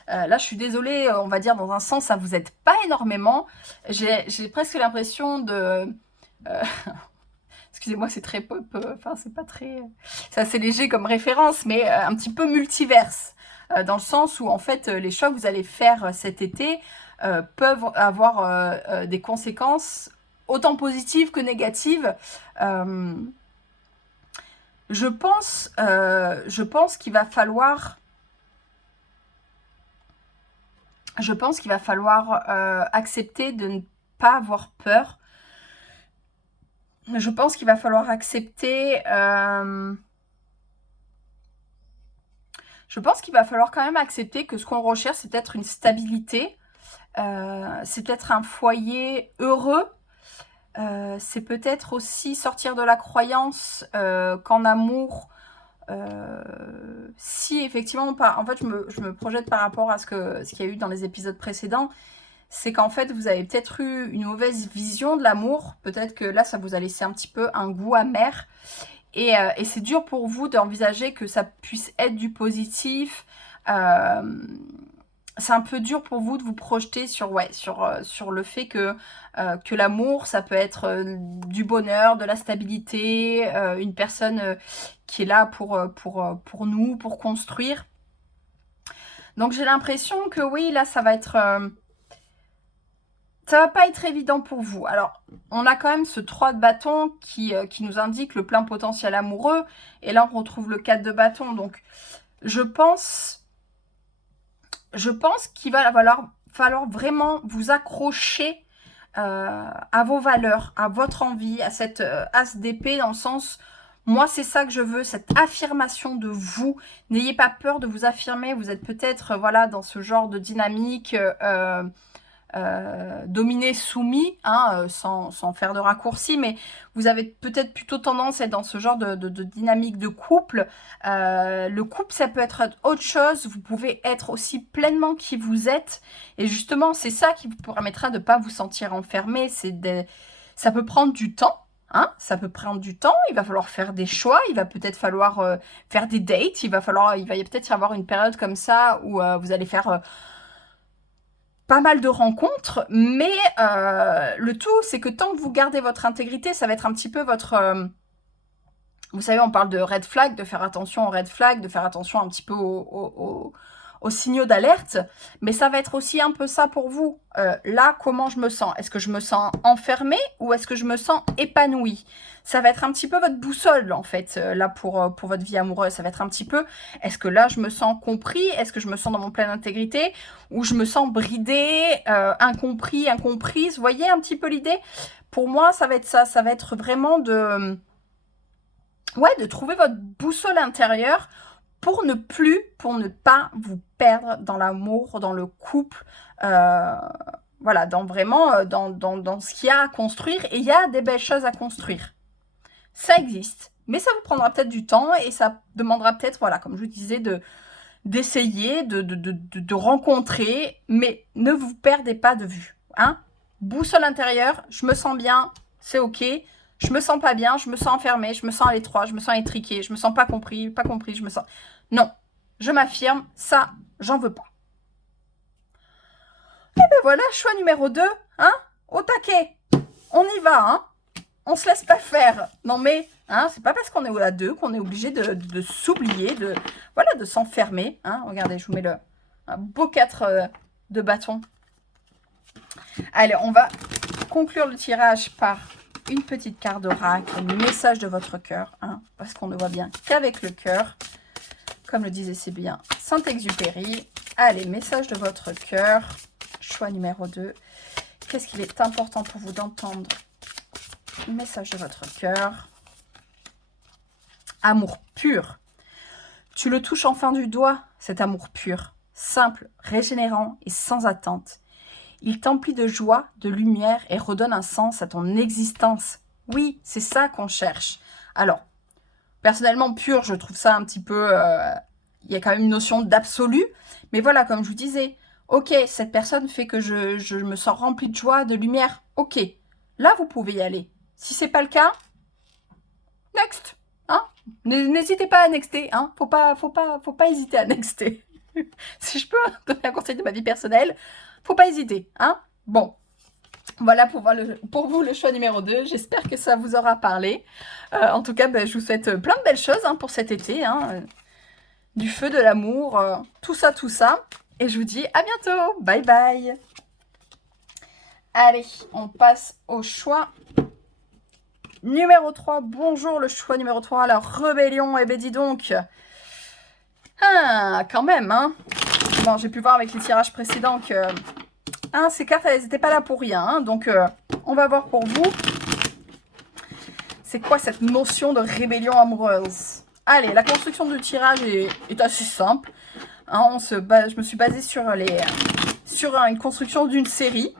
là je suis désolée, on va dire dans un sens, ça vous aide pas énormément. J'ai presque l'impression de... excusez-moi, c'est très pop, enfin c'est pas très... c'est assez léger comme référence, mais un petit peu multiverse. Dans le sens où en fait les choix que vous allez faire cet été peuvent avoir des conséquences autant positives que négatives. Je pense qu'il va falloir... accepter de ne pas avoir peur. Je pense qu'il va falloir accepter... je pense qu'il va falloir quand même accepter que ce qu'on recherche, c'est peut-être une stabilité. C'est peut-être un foyer heureux. C'est peut-être aussi sortir de la croyance qu'en amour, si effectivement, en fait, je me projette par rapport à ce qu'il y a eu dans les épisodes précédents, c'est qu'en fait, vous avez peut-être eu une mauvaise vision de l'amour. Peut-être que là, ça vous a laissé un petit peu un goût amer. Et c'est dur pour vous d'envisager que ça puisse être du positif. C'est un peu dur pour vous de vous projeter sur le fait que l'amour, ça peut être du bonheur, de la stabilité, une personne qui est là pour nous, pour construire. Donc j'ai l'impression que oui, là, ça va pas être évident pour vous. Alors, on a quand même ce 3 de bâton qui nous indique le plein potentiel amoureux. Et là, on retrouve le 4 de bâton. Donc, je pense qu'il va falloir vraiment vous accrocher à vos valeurs, à votre envie, à cette as d'épée, dans le sens, moi c'est ça que je veux, cette affirmation de vous. N'ayez pas peur de vous affirmer, vous êtes peut-être voilà, dans ce genre de dynamique dominé, soumis, hein, sans faire de raccourci, mais vous avez peut-être plutôt tendance à être dans ce genre de dynamique de couple. Le couple, ça peut être autre chose, vous pouvez être aussi pleinement qui vous êtes, et justement, c'est ça qui vous permettra de ne pas vous sentir enfermé. Ça peut prendre du temps. Hein, ça peut prendre du temps, il va falloir faire des choix, il va peut-être falloir faire des dates, il va peut-être y avoir une période comme ça où vous allez faire pas mal de rencontres, mais le tout, c'est que tant que vous gardez votre intégrité, ça va être un petit peu votre... vous savez, on parle de red flag, de faire attention aux red flags, de faire attention un petit peu aux signaux d'alerte, mais ça va être aussi un peu ça pour vous. Là, comment je me sens? Est-ce que je me sens enfermée ou est-ce que je me sens épanouie? Ça va être un petit peu votre boussole, en fait, là, pour votre vie amoureuse. Ça va être un petit peu, est-ce que là, je me sens compris? Est-ce que je me sens dans mon pleine intégrité? Ou je me sens bridée, incompris, incomprise? Vous voyez un petit peu l'idée? Pour moi, ça va être ça. Ça va être vraiment de trouver votre boussole intérieure pour ne pas vous perdre dans l'amour, dans le couple, voilà, dans ce qu'il y a à construire. Et il y a des belles choses à construire. ça existe, mais ça vous prendra peut-être du temps et ça demandera peut-être, voilà, comme je vous disais, d'essayer, de rencontrer, mais ne vous perdez pas de vue. Hein. Boussole intérieure, je me sens bien, c'est ok. Je me sens pas bien, je me sens enfermée, je me sens à l'étroit, je me sens étriquée, je me sens pas compris, je me sens... Non, je m'affirme, ça, j'en veux pas. Et ben voilà, choix numéro 2, hein, au taquet. On y va, hein. On se laisse pas faire. Non mais, hein, c'est pas parce qu'on est à 2 qu'on est obligé de s'oublier, de s'enfermer. Hein. Regardez, je vous mets un beau 4 de bâton. Allez, on va conclure le tirage par une petite carte d'oracle, un message de votre cœur, hein, parce qu'on ne voit bien qu'avec le cœur. Comme le disait si bien Saint-Exupéry. Allez, message de votre cœur, choix numéro 2. Qu'est-ce qu'il est important pour vous d'entendre? Message de votre cœur. Amour pur. Tu le touches enfin du doigt, cet amour pur, simple, régénérant et sans attente. Il t'emplit de joie, de lumière et redonne un sens à ton existence. Oui, c'est ça qu'on cherche. Alors, personnellement, pur, je trouve ça un petit peu... il y a quand même une notion d'absolu. Mais voilà, comme je vous disais, ok, cette personne fait que je me sens remplie de joie, de lumière. Ok, là, vous pouvez y aller. Si c'est pas le cas, next. Hein, n'hésitez pas à nexter. Hein, faut pas hésiter à nexter. Si je peux donner un conseil de ma vie personnelle, faut pas hésiter. Hein. Bon, voilà pour vous le choix numéro 2. J'espère que ça vous aura parlé. En tout cas, je vous souhaite plein de belles choses pour cet été. Du feu, de l'amour, tout ça, tout ça. Et je vous dis à bientôt. Bye bye. Allez, on passe au choix numéro 3. Bonjour, le choix numéro 3. Alors, rébellion, eh ben dis donc. Ah, quand même, hein. Bon, j'ai pu voir avec les tirages précédents que... ces cartes, elles n'étaient pas là pour rien. Hein, donc, on va voir pour vous. C'est quoi cette notion de rébellion amoureuse? Allez, la construction du tirage est assez simple. Hein, je me suis basée sur une construction d'une série.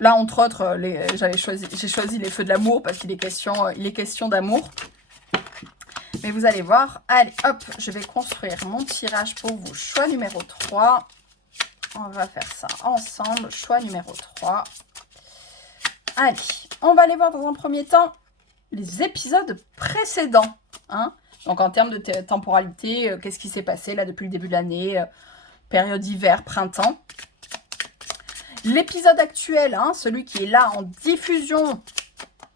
Là, entre autres, j'ai choisi les feux de l'amour parce qu'il est question d'amour. Mais vous allez voir. Allez, hop, je vais construire mon tirage pour vous. Choix numéro 3. On va faire ça ensemble. Choix numéro 3. Allez, on va aller voir dans un premier temps les épisodes précédents. Hein. Donc, en termes de temporalité, qu'est-ce qui s'est passé là depuis le début de l'année, période hiver, printemps. L'épisode actuel, hein, celui qui est là en diffusion,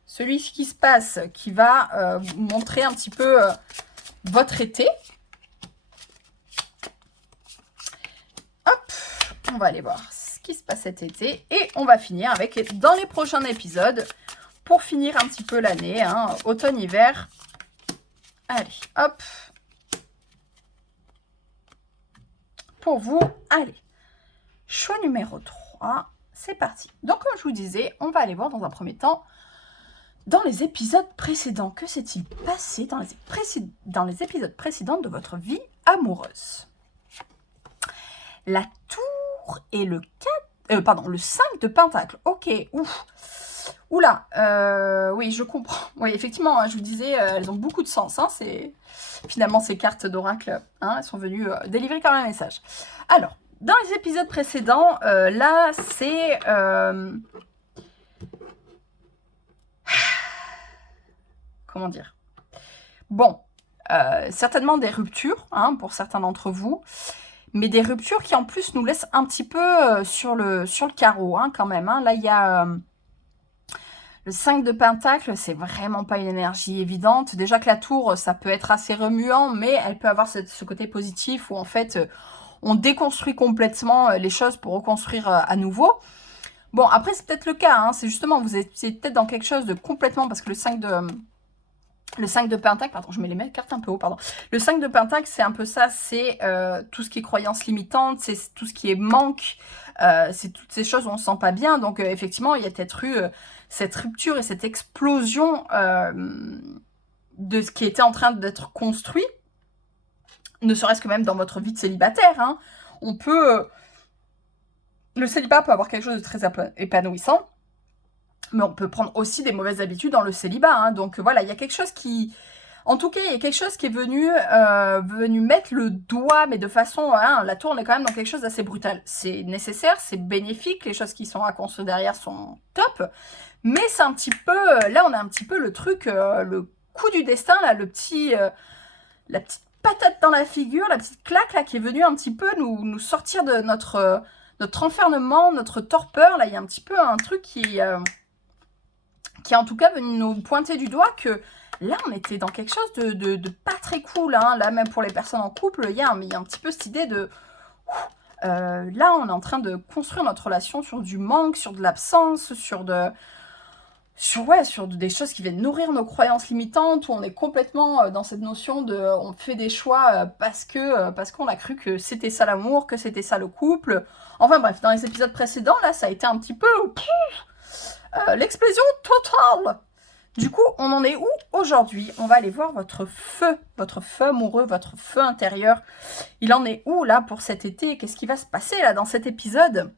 celui qui se passe, qui va montrer un petit peu votre été. Hop, on va aller voir ce qui se passe cet été. Et on va finir avec, dans les prochains épisodes, pour finir un petit peu l'année, hein, automne-hiver. Allez, hop. Pour vous, allez. Choix numéro 3, c'est parti. Donc, comme je vous disais, on va aller voir dans un premier temps, dans les épisodes précédents, que s'est-il passé dans les épisodes précédents de votre vie amoureuse? La tour et le 5 de pentacle. Ok, ouf. Oula, oui, je comprends. Oui, effectivement, hein, je vous disais, elles ont beaucoup de sens. Hein, finalement, ces cartes d'oracle, hein, elles sont venues délivrer quand même un message. Alors, dans les épisodes précédents, là, c'est... comment dire? Bon, certainement des ruptures, hein, pour certains d'entre vous. Mais des ruptures qui, en plus, nous laissent un petit peu sur le carreau, hein, quand même. Hein. Là, il y a... le 5 de pentacle, c'est vraiment pas une énergie évidente. Déjà que la tour, ça peut être assez remuant, mais elle peut avoir ce côté positif où en fait, on déconstruit complètement les choses pour reconstruire à nouveau. Bon, après, c'est peut-être le cas. Hein, c'est justement, vous êtes peut-être dans quelque chose de complètement... Parce que le 5 de pentacle, pardon, je mets les cartes un peu haut, pardon. Le 5 de pentacle, c'est un peu ça, c'est tout ce qui est croyance limitante, c'est tout ce qui est manque, c'est toutes ces choses où on ne se sent pas bien. Donc, effectivement, il y a peut-être eu cette rupture et cette explosion de ce qui était en train d'être construit, ne serait-ce que même dans votre vie de célibataire. Hein. On peut... le célibat peut avoir quelque chose de très épanouissant, Mais on peut prendre aussi des mauvaises habitudes dans le célibat. Hein. Donc voilà, il y a quelque chose qui... En tout cas, il y a quelque chose qui est venu mettre le doigt, mais de façon... Hein, la tour, on est quand même dans quelque chose d'assez brutal. C'est nécessaire, c'est bénéfique, les choses qui sont à construire derrière sont top. Mais c'est un petit peu... Là, on a un petit peu le truc, le coup du destin, là, la petite patate dans la figure, la petite claque, là, qui est venue un petit peu nous sortir de notre enfermement, notre torpeur. Là, il y a un petit peu un truc qui est en tout cas venu nous pointer du doigt que là, on était dans quelque chose de pas très cool. Hein. Là, même pour les personnes en couple, il y a un petit peu cette idée de... là, on est en train de construire notre relation sur du manque, sur de l'absence, sur des choses qui viennent nourrir nos croyances limitantes, où on est complètement dans cette notion de... on fait des choix parce qu'on a cru que c'était ça l'amour, que c'était ça le couple. Enfin bref, dans les épisodes précédents, là, ça a été un petit peu... l'explosion totale. Du coup, on en est où aujourd'hui? On va aller voir votre feu amoureux, votre feu intérieur. Il en est où là pour cet été? Qu'est-ce qui va se passer là dans cet épisode?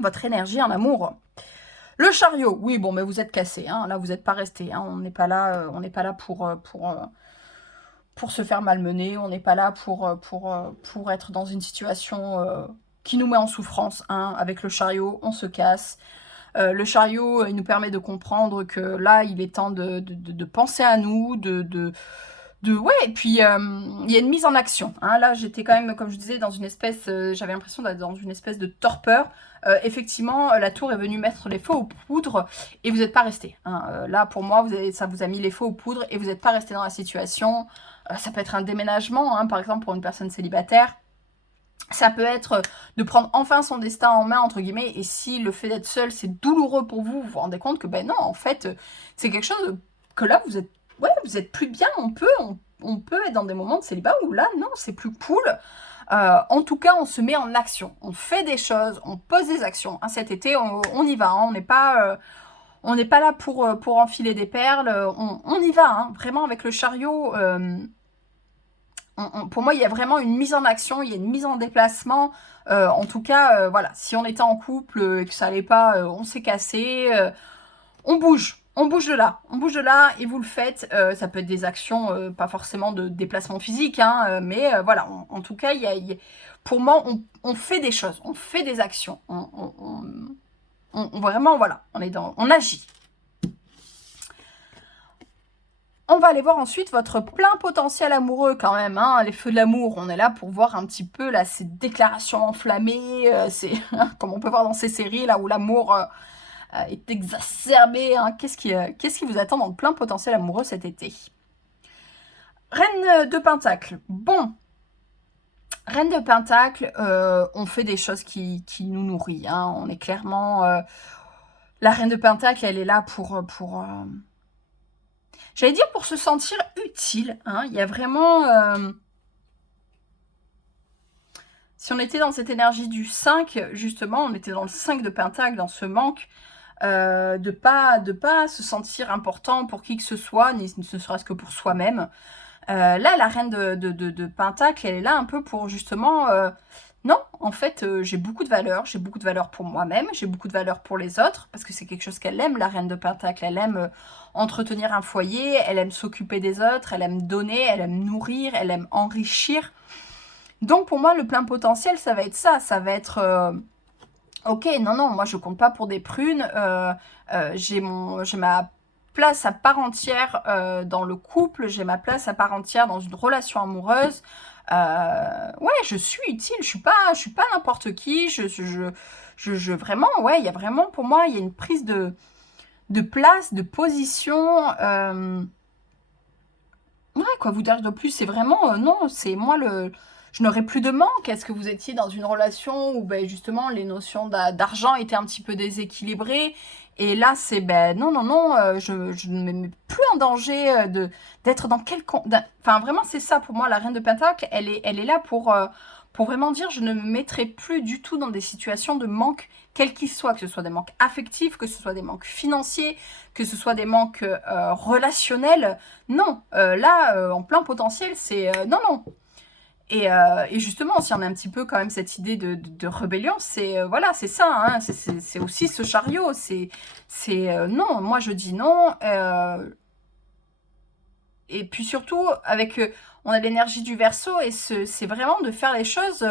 Votre énergie en amour. Le chariot, oui, bon, mais vous êtes cassé. Hein. Là, vous n'êtes pas resté. Hein. On n'est pas là, pour se faire malmener. On n'est pas là pour être dans une situation qui nous met en souffrance. Hein. Avec le chariot, on se casse. Le chariot, il nous permet de comprendre que là, il est temps de penser à nous, ouais, et puis il y a une mise en action. Hein. Là, j'étais quand même, comme je disais, dans une espèce, j'avais l'impression d'être dans une espèce de torpeur. Effectivement, la tour est venue mettre les feux aux poudres et vous n'êtes pas resté. Hein. Là, pour moi, ça vous a mis les feux aux poudres et vous n'êtes pas resté dans la situation. Ça peut être un déménagement, hein, par exemple, pour une personne célibataire. Ça peut être de prendre enfin son destin en main, entre guillemets, et si le fait d'être seul, c'est douloureux pour vous, vous vous rendez compte que, ben non, en fait, c'est quelque chose que là, vous êtes plus bien, on peut être dans des moments de célibat où là, non, c'est plus cool. En tout cas, on se met en action, on fait des choses, on pose des actions. Hein, cet été, on y va, hein, on n'est pas là pour enfiler des perles, on y va, hein, vraiment avec le chariot... pour moi, il y a vraiment une mise en action, il y a une mise en déplacement. En tout cas, voilà, si on était en couple et que ça allait pas, on s'est cassé, on bouge. On bouge de là et vous le faites. Ça peut être des actions, pas forcément de déplacement physique, hein, mais voilà, en tout cas, pour moi, on fait des choses, on fait des actions. Vraiment, voilà, on agit. On va aller voir ensuite votre plein potentiel amoureux quand même, hein, les feux de l'amour. On est là pour voir un petit peu là ces déclarations enflammées, c'est comme on peut voir dans ces séries là où l'amour est exacerbé. Hein. Qu'est-ce qui vous attend dans le plein potentiel amoureux cet été? Reine de Pentacle. Bon, Reine de Pentacle, on fait des choses qui nous nourrissent. Hein. On est clairement... la Reine de Pentacle, elle est là pour j'allais dire pour se sentir utile. Hein. Il y a vraiment... si on était dans cette énergie du 5, justement, on était dans le 5 de Pentacle, dans ce manque de pas se sentir important pour qui que ce soit, ni ne serait-ce que pour soi-même. Là, la Reine de Pentacle, elle est là un peu pour justement... non, en fait, j'ai beaucoup de valeur pour moi-même, j'ai beaucoup de valeur pour les autres, parce que c'est quelque chose qu'elle aime, la Reine de Pentacle, elle aime entretenir un foyer, elle aime s'occuper des autres, elle aime donner, elle aime nourrir, elle aime enrichir. Donc pour moi, le plein potentiel, ça va être ok, non, moi je compte pas pour des prunes, j'ai ma place à part entière dans le couple, j'ai ma place à part entière dans une relation amoureuse. Ouais, je suis utile, je suis pas n'importe qui, vraiment, ouais, il y a vraiment, pour moi, il y a une prise de place, de position, ouais, quoi vous dire de plus, c'est vraiment, non, c'est moi je n'aurais plus de manque. Est-ce que vous étiez dans une relation où, ben, justement, les notions d'argent étaient un petit peu déséquilibrées? Et là, c'est, ben, non, je ne me mets plus en danger d'être dans enfin, vraiment, c'est ça, pour moi, la Reine de Pentacle, elle est là pour vraiment dire, je ne me mettrai plus du tout dans des situations de manque, quels qu'ils soient, que ce soit des manques affectifs, que ce soit des manques financiers, que ce soit des manques relationnels. Non, là, en plein potentiel, c'est, non. Et justement, si on a un petit peu quand même cette idée de rébellion, c'est voilà, c'est ça, hein, c'est aussi ce chariot, non, moi je dis non, et puis surtout, avec, on a l'énergie du Verseau, et c'est vraiment de faire les choses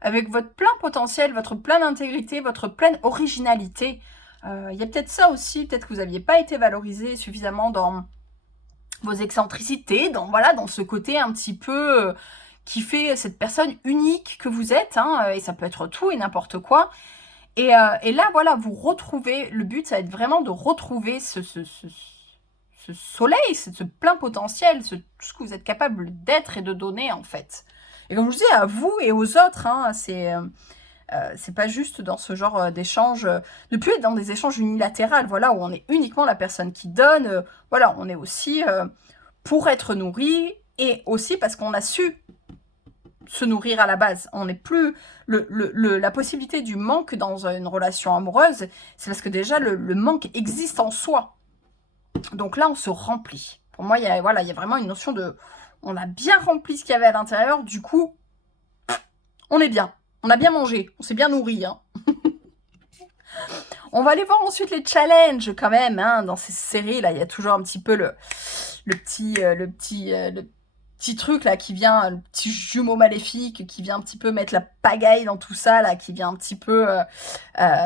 avec votre plein potentiel, votre pleine intégrité, votre pleine originalité. Il y a peut-être ça aussi, peut-être que vous n'aviez pas été valorisé suffisamment dans vos excentricités, voilà, dans ce côté un petit peu qui fait cette personne unique que vous êtes, hein, et ça peut être tout et n'importe quoi. Et là, voilà, vous retrouvez, le but, ça va être vraiment de retrouver ce soleil, ce plein potentiel, tout ce que vous êtes capable d'être et de donner, en fait. Et comme je vous dis, à vous et aux autres, hein, c'est pas juste dans ce genre d'échange, de plus être dans des échanges unilatéraux, voilà, où on est uniquement la personne qui donne, voilà, on est aussi pour être nourri, et aussi parce qu'on a su se nourrir à la base. On n'est plus la possibilité du manque dans une relation amoureuse, c'est parce que déjà le manque existe en soi. Donc là, on se remplit. Pour moi, il y a vraiment une notion de, on a bien rempli ce qu'il y avait à l'intérieur, du coup, on est bien. On a bien mangé, on s'est bien nourri. Hein. On va aller voir ensuite les challenges quand même. Hein. Dans ces séries, là, il y a toujours un petit peu le petit truc là qui vient, le petit jumeau maléfique qui vient un petit peu mettre la pagaille dans tout ça, là, qui vient un petit peu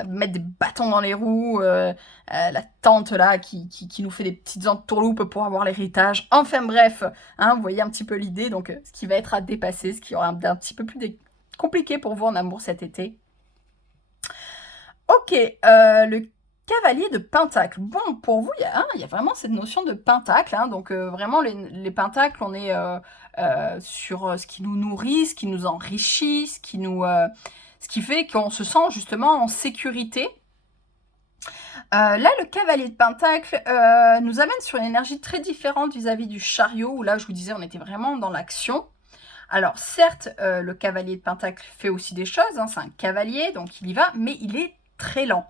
mettre des bâtons dans les roues, la tante là qui nous fait des petites entourloupes pour avoir l'héritage. Enfin bref, hein, vous voyez un petit peu l'idée, donc ce qui va être à dépasser, ce qui aura un petit peu plus compliqué pour vous en amour cet été. Ok, le cavalier de pentacle. Bon, pour vous, il y a vraiment cette notion de pentacle. Hein, donc, vraiment, les pentacles, on est sur ce qui nous nourrit, ce qui nous enrichit, ce qui fait qu'on se sent justement en sécurité. Là, le cavalier de pentacle nous amène sur une énergie très différente vis-à-vis du chariot, où là, je vous disais, on était vraiment dans l'action. Alors, certes, le cavalier de pentacle fait aussi des choses, hein, c'est un cavalier, donc il y va, mais il est très lent.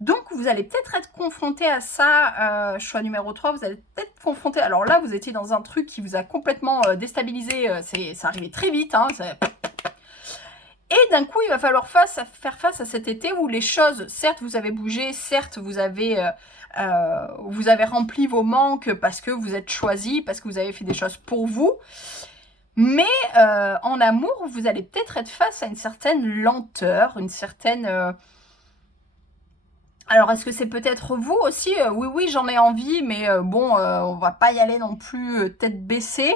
Donc, vous allez peut-être être confronté à ça, choix numéro 3, vous allez peut-être confronté, alors là, vous étiez dans un truc qui vous a complètement déstabilisé, ça arrivait très vite, hein, et d'un coup, il va falloir faire face à cet été où les choses, certes, vous avez bougé, certes, vous avez rempli vos manques parce que vous êtes choisi, parce que vous avez fait des choses pour vous, mais en amour, vous allez peut-être être face à une certaine lenteur, une certaine... Alors, est-ce que c'est peut-être vous aussi Oui, j'en ai envie, mais bon, on va pas y aller non plus tête baissée.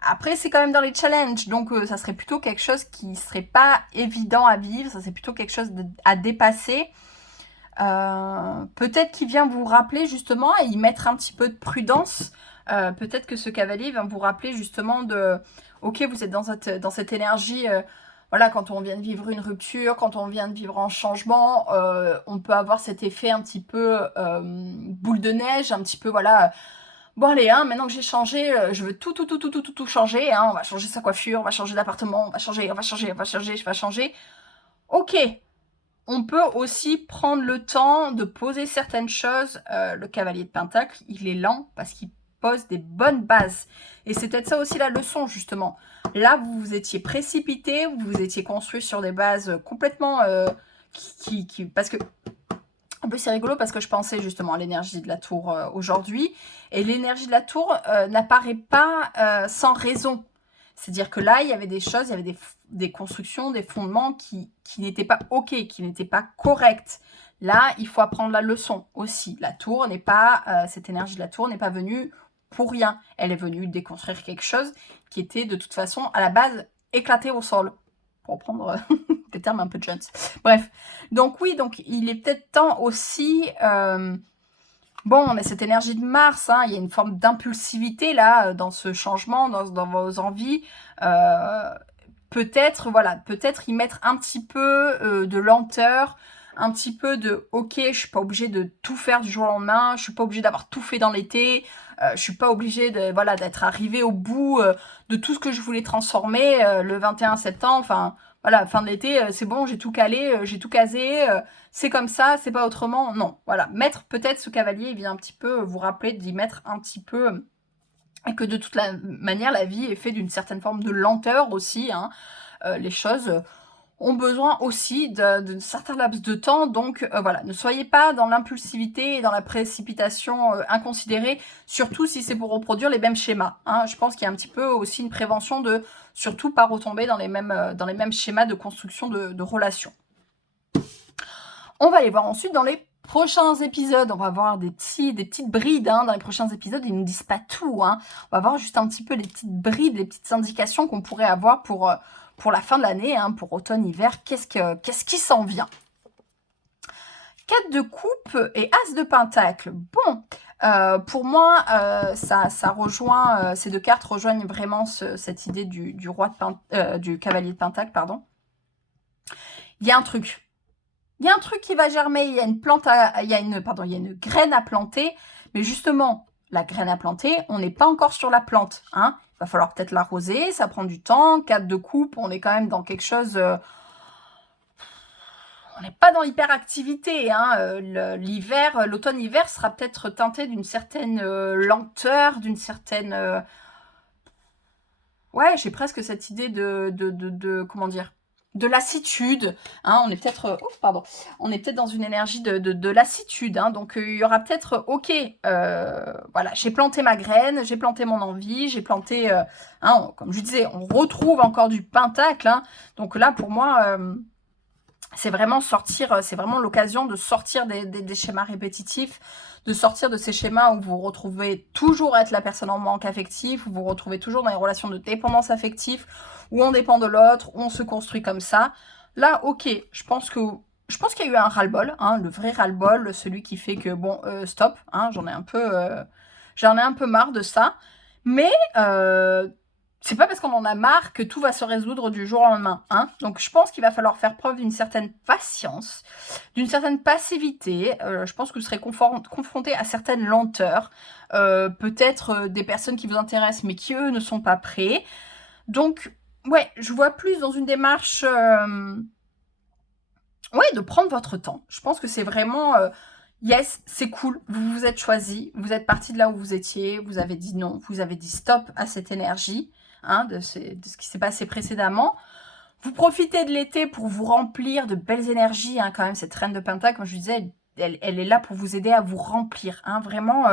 Après, c'est quand même dans les challenges, donc ça serait plutôt quelque chose qui serait pas évident à vivre, ça c'est plutôt quelque chose à dépasser. Peut-être qu'il vient vous rappeler justement et y mettre un petit peu de prudence. Peut-être que ce cavalier vient vous rappeler justement de... Ok, vous êtes dans cette énergie... voilà, quand on vient de vivre une rupture, quand on vient de vivre un changement, on peut avoir cet effet un petit peu boule de neige, un petit peu, voilà... Bon allez, hein, maintenant que j'ai changé, je veux tout changer. Hein, on va changer sa coiffure, on va changer d'appartement, on va changer. Ok, on peut aussi prendre le temps de poser certaines choses. Le cavalier de pentacle, il est lent parce qu'il pose des bonnes bases. Et c'est peut-être ça aussi la leçon, justement. Là, vous vous étiez précipité, vous vous étiez construit sur des bases complètement... parce que... En plus, c'est rigolo parce que je pensais justement à l'énergie de la tour aujourd'hui. Et l'énergie de la tour n'apparaît pas sans raison. C'est-à-dire que là, il y avait des choses, il y avait des constructions, des fondements qui n'étaient pas OK, qui n'étaient pas corrects. Là, il faut apprendre la leçon aussi. La tour n'est pas, cette énergie de la tour n'est pas venue pour rien. Elle est venue déconstruire quelque chose qui était de toute façon, à la base, éclaté au sol. Pour prendre des termes un peu jeunes. Bref. Donc oui, donc il est peut-être temps aussi... bon, on a cette énergie de Mars, hein, il y a une forme d'impulsivité là, dans ce changement, dans vos envies. Peut-être, voilà, peut-être y mettre un petit peu de lenteur, un petit peu de « Ok, je suis pas obligée de tout faire du jour au lendemain, je suis pas obligée d'avoir tout fait dans l'été, je suis pas obligée de, voilà, d'être arrivée au bout de tout ce que je voulais transformer le 21 septembre, enfin... Voilà, fin de l'été, c'est bon, j'ai tout calé, j'ai tout casé, c'est comme ça, c'est pas autrement. Non, voilà. Mettre peut-être ce cavalier, il vient un petit peu vous rappeler d'y mettre un petit peu et que de toute la manière, la vie est faite d'une certaine forme de lenteur aussi, hein. Les choses ont besoin aussi de certains laps de temps, donc voilà, ne soyez pas dans l'impulsivité et dans la précipitation inconsidérée, surtout si c'est pour reproduire les mêmes schémas, hein. Je pense qu'il y a un petit peu aussi une prévention de surtout pas retomber dans les mêmes schémas de construction de relations. On va les voir ensuite dans les prochains épisodes. On va voir des petites brides, hein, dans les prochains épisodes. Ils ne nous disent pas tout, hein. On va voir juste un petit peu les petites brides, les petites indications qu'on pourrait avoir pour la fin de l'année, hein, pour automne-hiver. Qu'est-ce qui s'en vient? 4 de coupe et As de pentacle. Bon, pour moi, ça rejoint, ces deux cartes rejoignent vraiment cette idée du cavalier de pentacle, pardon. Il y a un truc. Il y a un truc qui va germer, il y a une graine à planter, mais justement, la graine à planter, on n'est pas encore sur la plante, hein. Il va falloir peut-être l'arroser, ça prend du temps. 4 de coupe, on est quand même dans quelque chose... on n'est pas dans l'hyperactivité, hein. L'automne-hiver sera peut-être teinté d'une certaine lenteur, d'une certaine... Ouais, j'ai presque cette idée comment dire, de lassitude, hein. On est peut-être dans une énergie de lassitude, hein. Donc il y aura peut-être, ok, voilà, j'ai planté ma graine, j'ai planté mon envie, j'ai planté, hein, comme je disais, on retrouve encore du pentacle, hein. Donc là, pour moi, c'est vraiment l'occasion de sortir des schémas répétitifs, de sortir de ces schémas où vous vous retrouvez toujours à être la personne en manque affectif, où vous vous retrouvez toujours dans les relations de dépendance affective, où on dépend de l'autre, où on se construit comme ça. Là, ok, je pense qu'il y a eu un ras-le-bol, hein, le vrai ras-le-bol, celui qui fait que, bon, stop, hein, j'en ai un peu marre de ça. Mais c'est pas parce qu'on en a marre que tout va se résoudre du jour au lendemain, hein. Donc je pense qu'il va falloir faire preuve d'une certaine patience, d'une certaine passivité. Je pense que vous serez confronté à certaines lenteurs, peut-être des personnes qui vous intéressent mais qui eux ne sont pas prêts. Donc ouais, je vois plus dans une démarche de prendre votre temps. Je pense que c'est vraiment yes, c'est cool, vous vous êtes choisi, vous êtes parti de là où vous étiez, vous avez dit non, vous avez dit stop à cette énergie, hein, de ce qui s'est passé précédemment. Vous profitez de l'été pour vous remplir de belles énergies, hein, quand même, cette reine de pentacle, comme je vous disais, elle est là pour vous aider à vous remplir, hein, vraiment,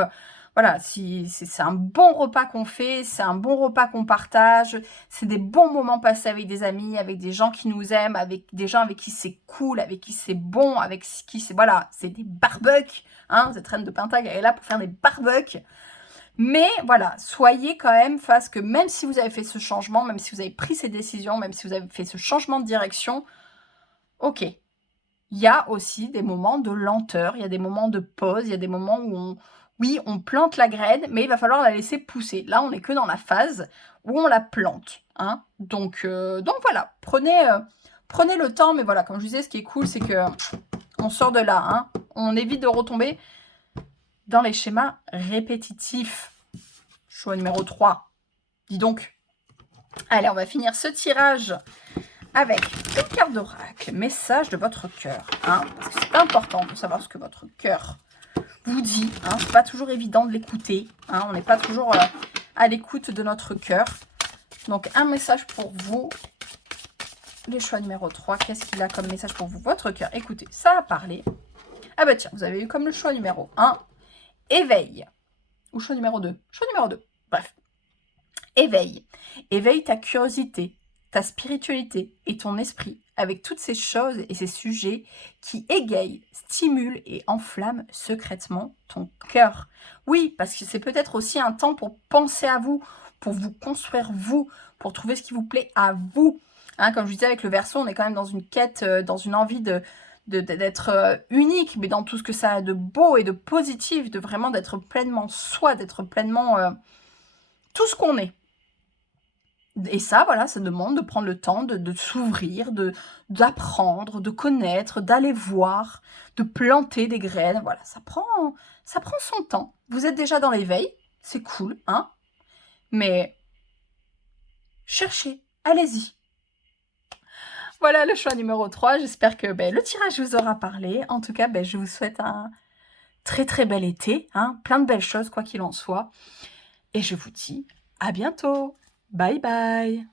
voilà, c'est un bon repas qu'on fait, c'est un bon repas qu'on partage, c'est des bons moments passés avec des amis, avec des gens qui nous aiment, avec des gens avec qui c'est cool, avec qui c'est bon, avec qui c'est, voilà, c'est des barbecues, hein, cette reine de pentacle, elle est là pour faire des barbecues. Mais voilà, soyez quand même face que même si vous avez fait ce changement, même si vous avez pris ces décisions, même si vous avez fait ce changement de direction, ok, il y a aussi des moments de lenteur, il y a des moments de pause, il y a des moments où on plante la graine, mais il va falloir la laisser pousser. Là, on n'est que dans la phase où on la plante, hein. Donc voilà, prenez le temps, mais voilà, comme je disais, ce qui est cool, c'est que on sort de là, hein. On évite de retomber dans les schémas répétitifs. Choix numéro 3. Dis donc. Allez, on va finir ce tirage avec une carte d'oracle. Message de votre cœur, hein, parce que c'est important de savoir ce que votre cœur vous dit, hein. C'est pas toujours évident de l'écouter, hein. On n'est pas toujours à l'écoute de notre cœur. Donc, un message pour vous. Les choix numéro 3. Qu'est-ce qu'il a comme message pour vous? Votre cœur. Écoutez, ça a parlé. Ah bah tiens, vous avez eu comme le choix numéro 1. Éveil. Ou choix numéro 2. Choix numéro 2. Bref. Éveille. Éveille ta curiosité, ta spiritualité et ton esprit avec toutes ces choses et ces sujets qui égayent, stimulent et enflamment secrètement ton cœur. Oui, parce que c'est peut-être aussi un temps pour penser à vous, pour vous construire vous, pour trouver ce qui vous plaît à vous. Hein, comme je disais avec le Verseau, on est quand même dans une quête, dans une envie d'être unique, mais dans tout ce que ça a de beau et de positif, de vraiment d'être pleinement soi, d'être pleinement tout ce qu'on est. Et ça, voilà, ça demande de prendre le temps de s'ouvrir, d'apprendre, de connaître, d'aller voir, de planter des graines. Voilà, ça prend son temps. Vous êtes déjà dans l'éveil, c'est cool, hein. Mais cherchez, allez-y. Voilà le choix numéro 3. J'espère que le tirage vous aura parlé. En tout cas, je vous souhaite un très très bel été, hein, plein de belles choses, quoi qu'il en soit. et je vous dis à bientôt. Bye bye.